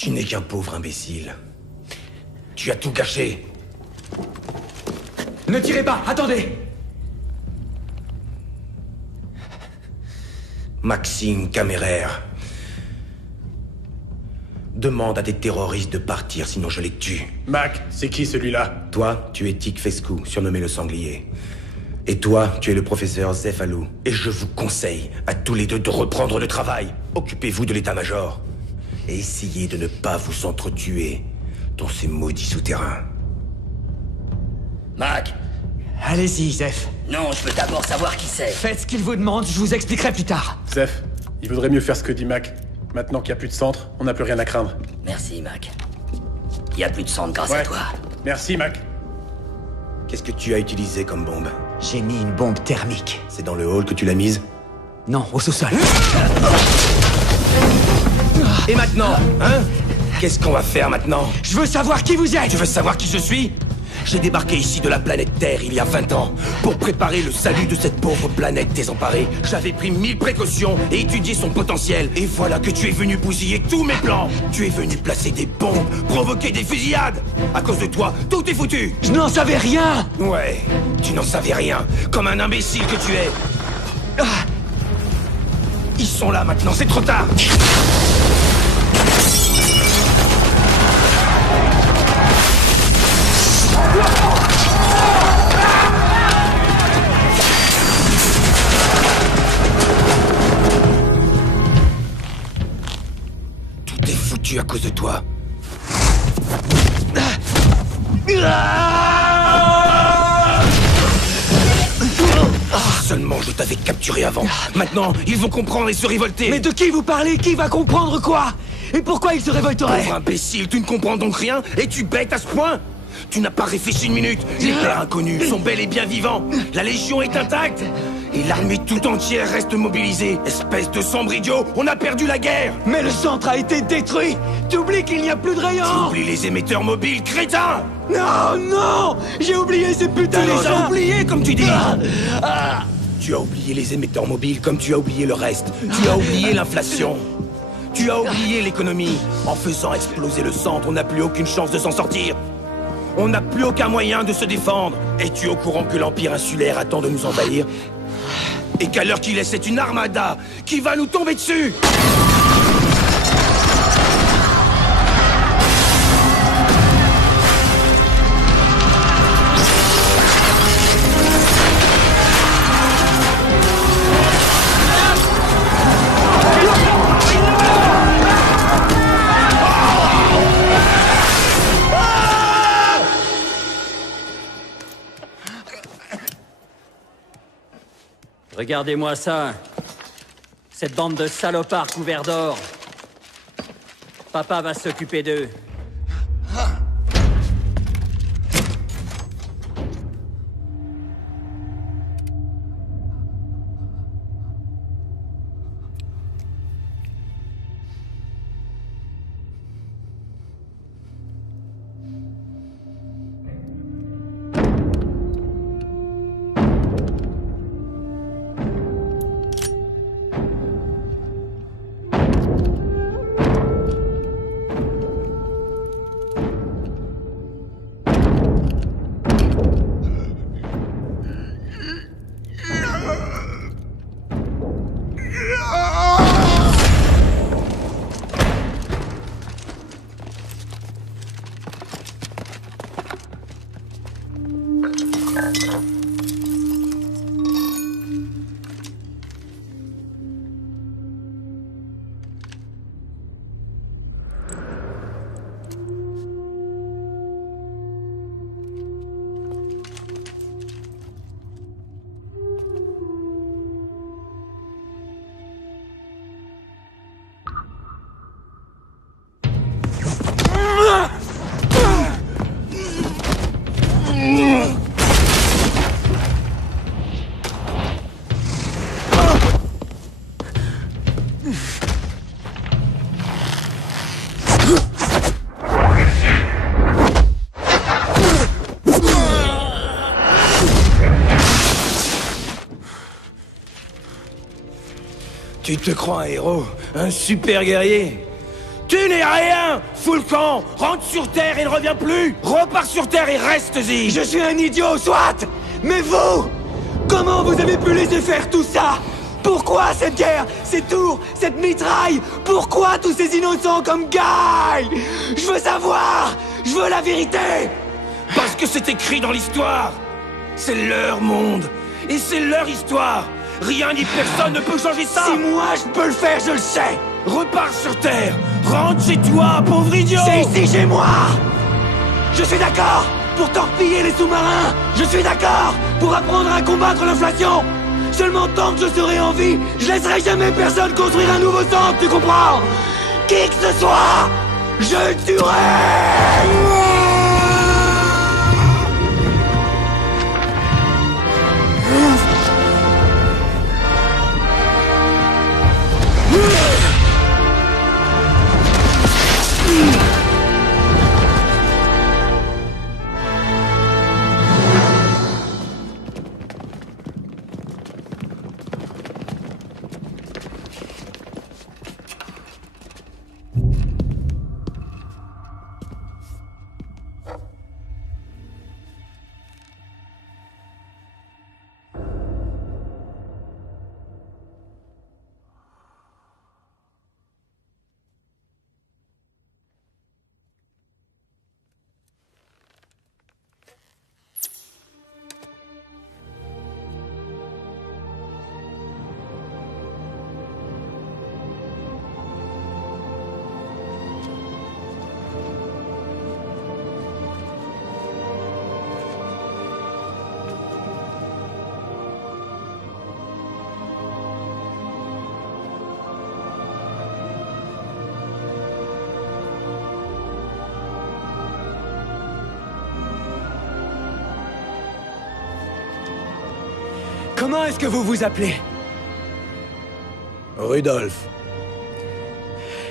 Tu n'es qu'un pauvre imbécile. Tu as tout gâché. Ne tirez pas, attendez! Maxime Caméraire. Demande à des terroristes de partir, sinon je les tue. Mac, c'est qui celui-là? Toi, tu es Tic Fescu, surnommé le sanglier. Et toi, tu es le professeur Zephalou. Et je vous conseille à tous les deux de reprendre le travail. Occupez-vous de l'état-major. Et essayez de ne pas vous entretuer dans ces maudits souterrains. Mac! Allez-y, Zeph. Non, je veux d'abord savoir qui c'est. Faites ce qu'il vous demande, je vous expliquerai plus tard. Zeph, il vaudrait mieux faire ce que dit Mac. Maintenant qu'il n'y a plus de centre, on n'a plus rien à craindre. Merci, Mac. Il n'y a plus de centre grâce à toi. Merci, Mac. Qu'est-ce que tu as utilisé comme bombe? J'ai mis une bombe thermique. C'est dans le hall que tu l'as mise? Non, au sous-sol. Et maintenant, hein? Qu'est-ce qu'on va faire maintenant? Je veux savoir qui vous êtes! Tu veux savoir qui je suis? J'ai débarqué ici de la planète Terre il y a 20 ans pour préparer le salut de cette pauvre planète désemparée. J'avais pris 1000 précautions et étudié son potentiel. Et voilà que tu es venu bousiller tous mes plans. Tu es venu placer des bombes, provoquer des fusillades. À cause de toi, tout est foutu. Je n'en savais rien! Ouais, tu n'en savais rien, comme un imbécile que tu es. Ah. Ils sont là maintenant, c'est trop tard. Tout est foutu à cause de toi. Seulement je t'avais capturé avant. Maintenant, ils vont comprendre et se révolter. Mais de qui vous parlez? Qui va comprendre quoi? Et pourquoi ils se révolteraient? Pauvre imbécile, tu ne comprends donc rien? Et tu bêtes à ce point? Tu n'as pas réfléchi une minute. Les pères inconnus sont bel et bien vivants. La Légion est intacte. Et l'armée tout entière reste mobilisée. Espèce de sombre idiot, on a perdu la guerre. Mais le centre a été détruit. T'oublies qu'il n'y a plus de rayons. Tu oublies les émetteurs mobiles, crétin. Non, non. J'ai oublié ces putains de d'engins. Tu les as oubliés, comme tu dis. Tu as oublié les émetteurs mobiles comme tu as oublié le reste. Tu as oublié l'inflation. Tu as oublié l'économie. En faisant exploser le centre, on n'a plus aucune chance de s'en sortir. On n'a plus aucun moyen de se défendre. Es-tu au courant que l'Empire insulaire attend de nous envahir? Et qu'à l'heure qu'il est, c'est une armada qui va nous tomber dessus! Regardez-moi ça. Cette bande de salopards couverts d'or. Papa va s'occuper d'eux. Tu te crois un héros, un super guerrier? Tu n'es rien! Fous le camp! Rentre sur Terre et ne reviens plus! Repars sur Terre et reste-y! Je suis un idiot, soit! Mais vous! Comment vous avez pu laisser faire tout ça? Pourquoi cette guerre? Ces tours? Cette mitraille? Pourquoi tous ces innocents comme Guy? Je veux savoir! Je veux la vérité! Parce que c'est écrit dans l'histoire! C'est leur monde! Et c'est leur histoire! Rien ni personne ne peut changer ça! Si moi je peux le faire, je le sais! Repars sur Terre! Rentre chez toi, pauvre idiot! C'est ici chez moi! Je suis d'accord pour torpiller les sous-marins! Je suis d'accord pour apprendre à combattre l'inflation! Seulement tant que je serai en vie, je laisserai jamais personne construire un nouveau centre, tu comprends? Qui que ce soit, je le tuerai! Comment est-ce que vous vous appelez? Rudolph.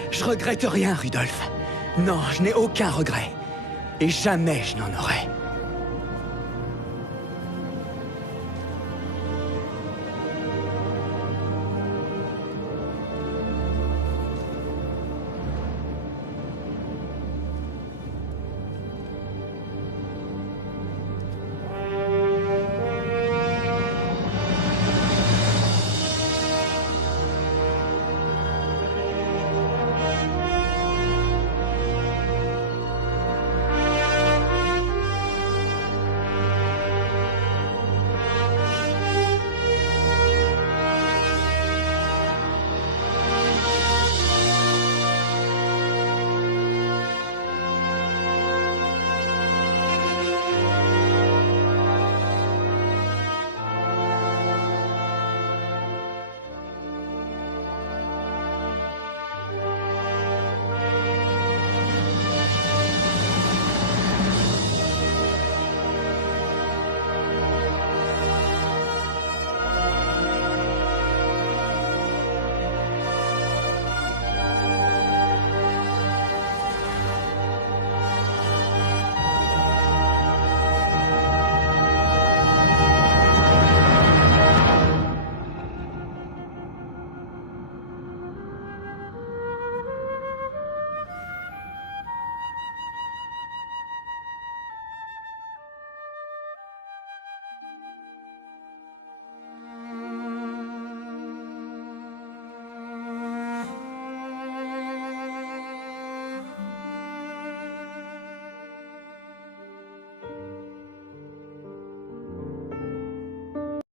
Je regrette rien, Rudolph. Non, je n'ai aucun regret. Et jamais je n'en aurai.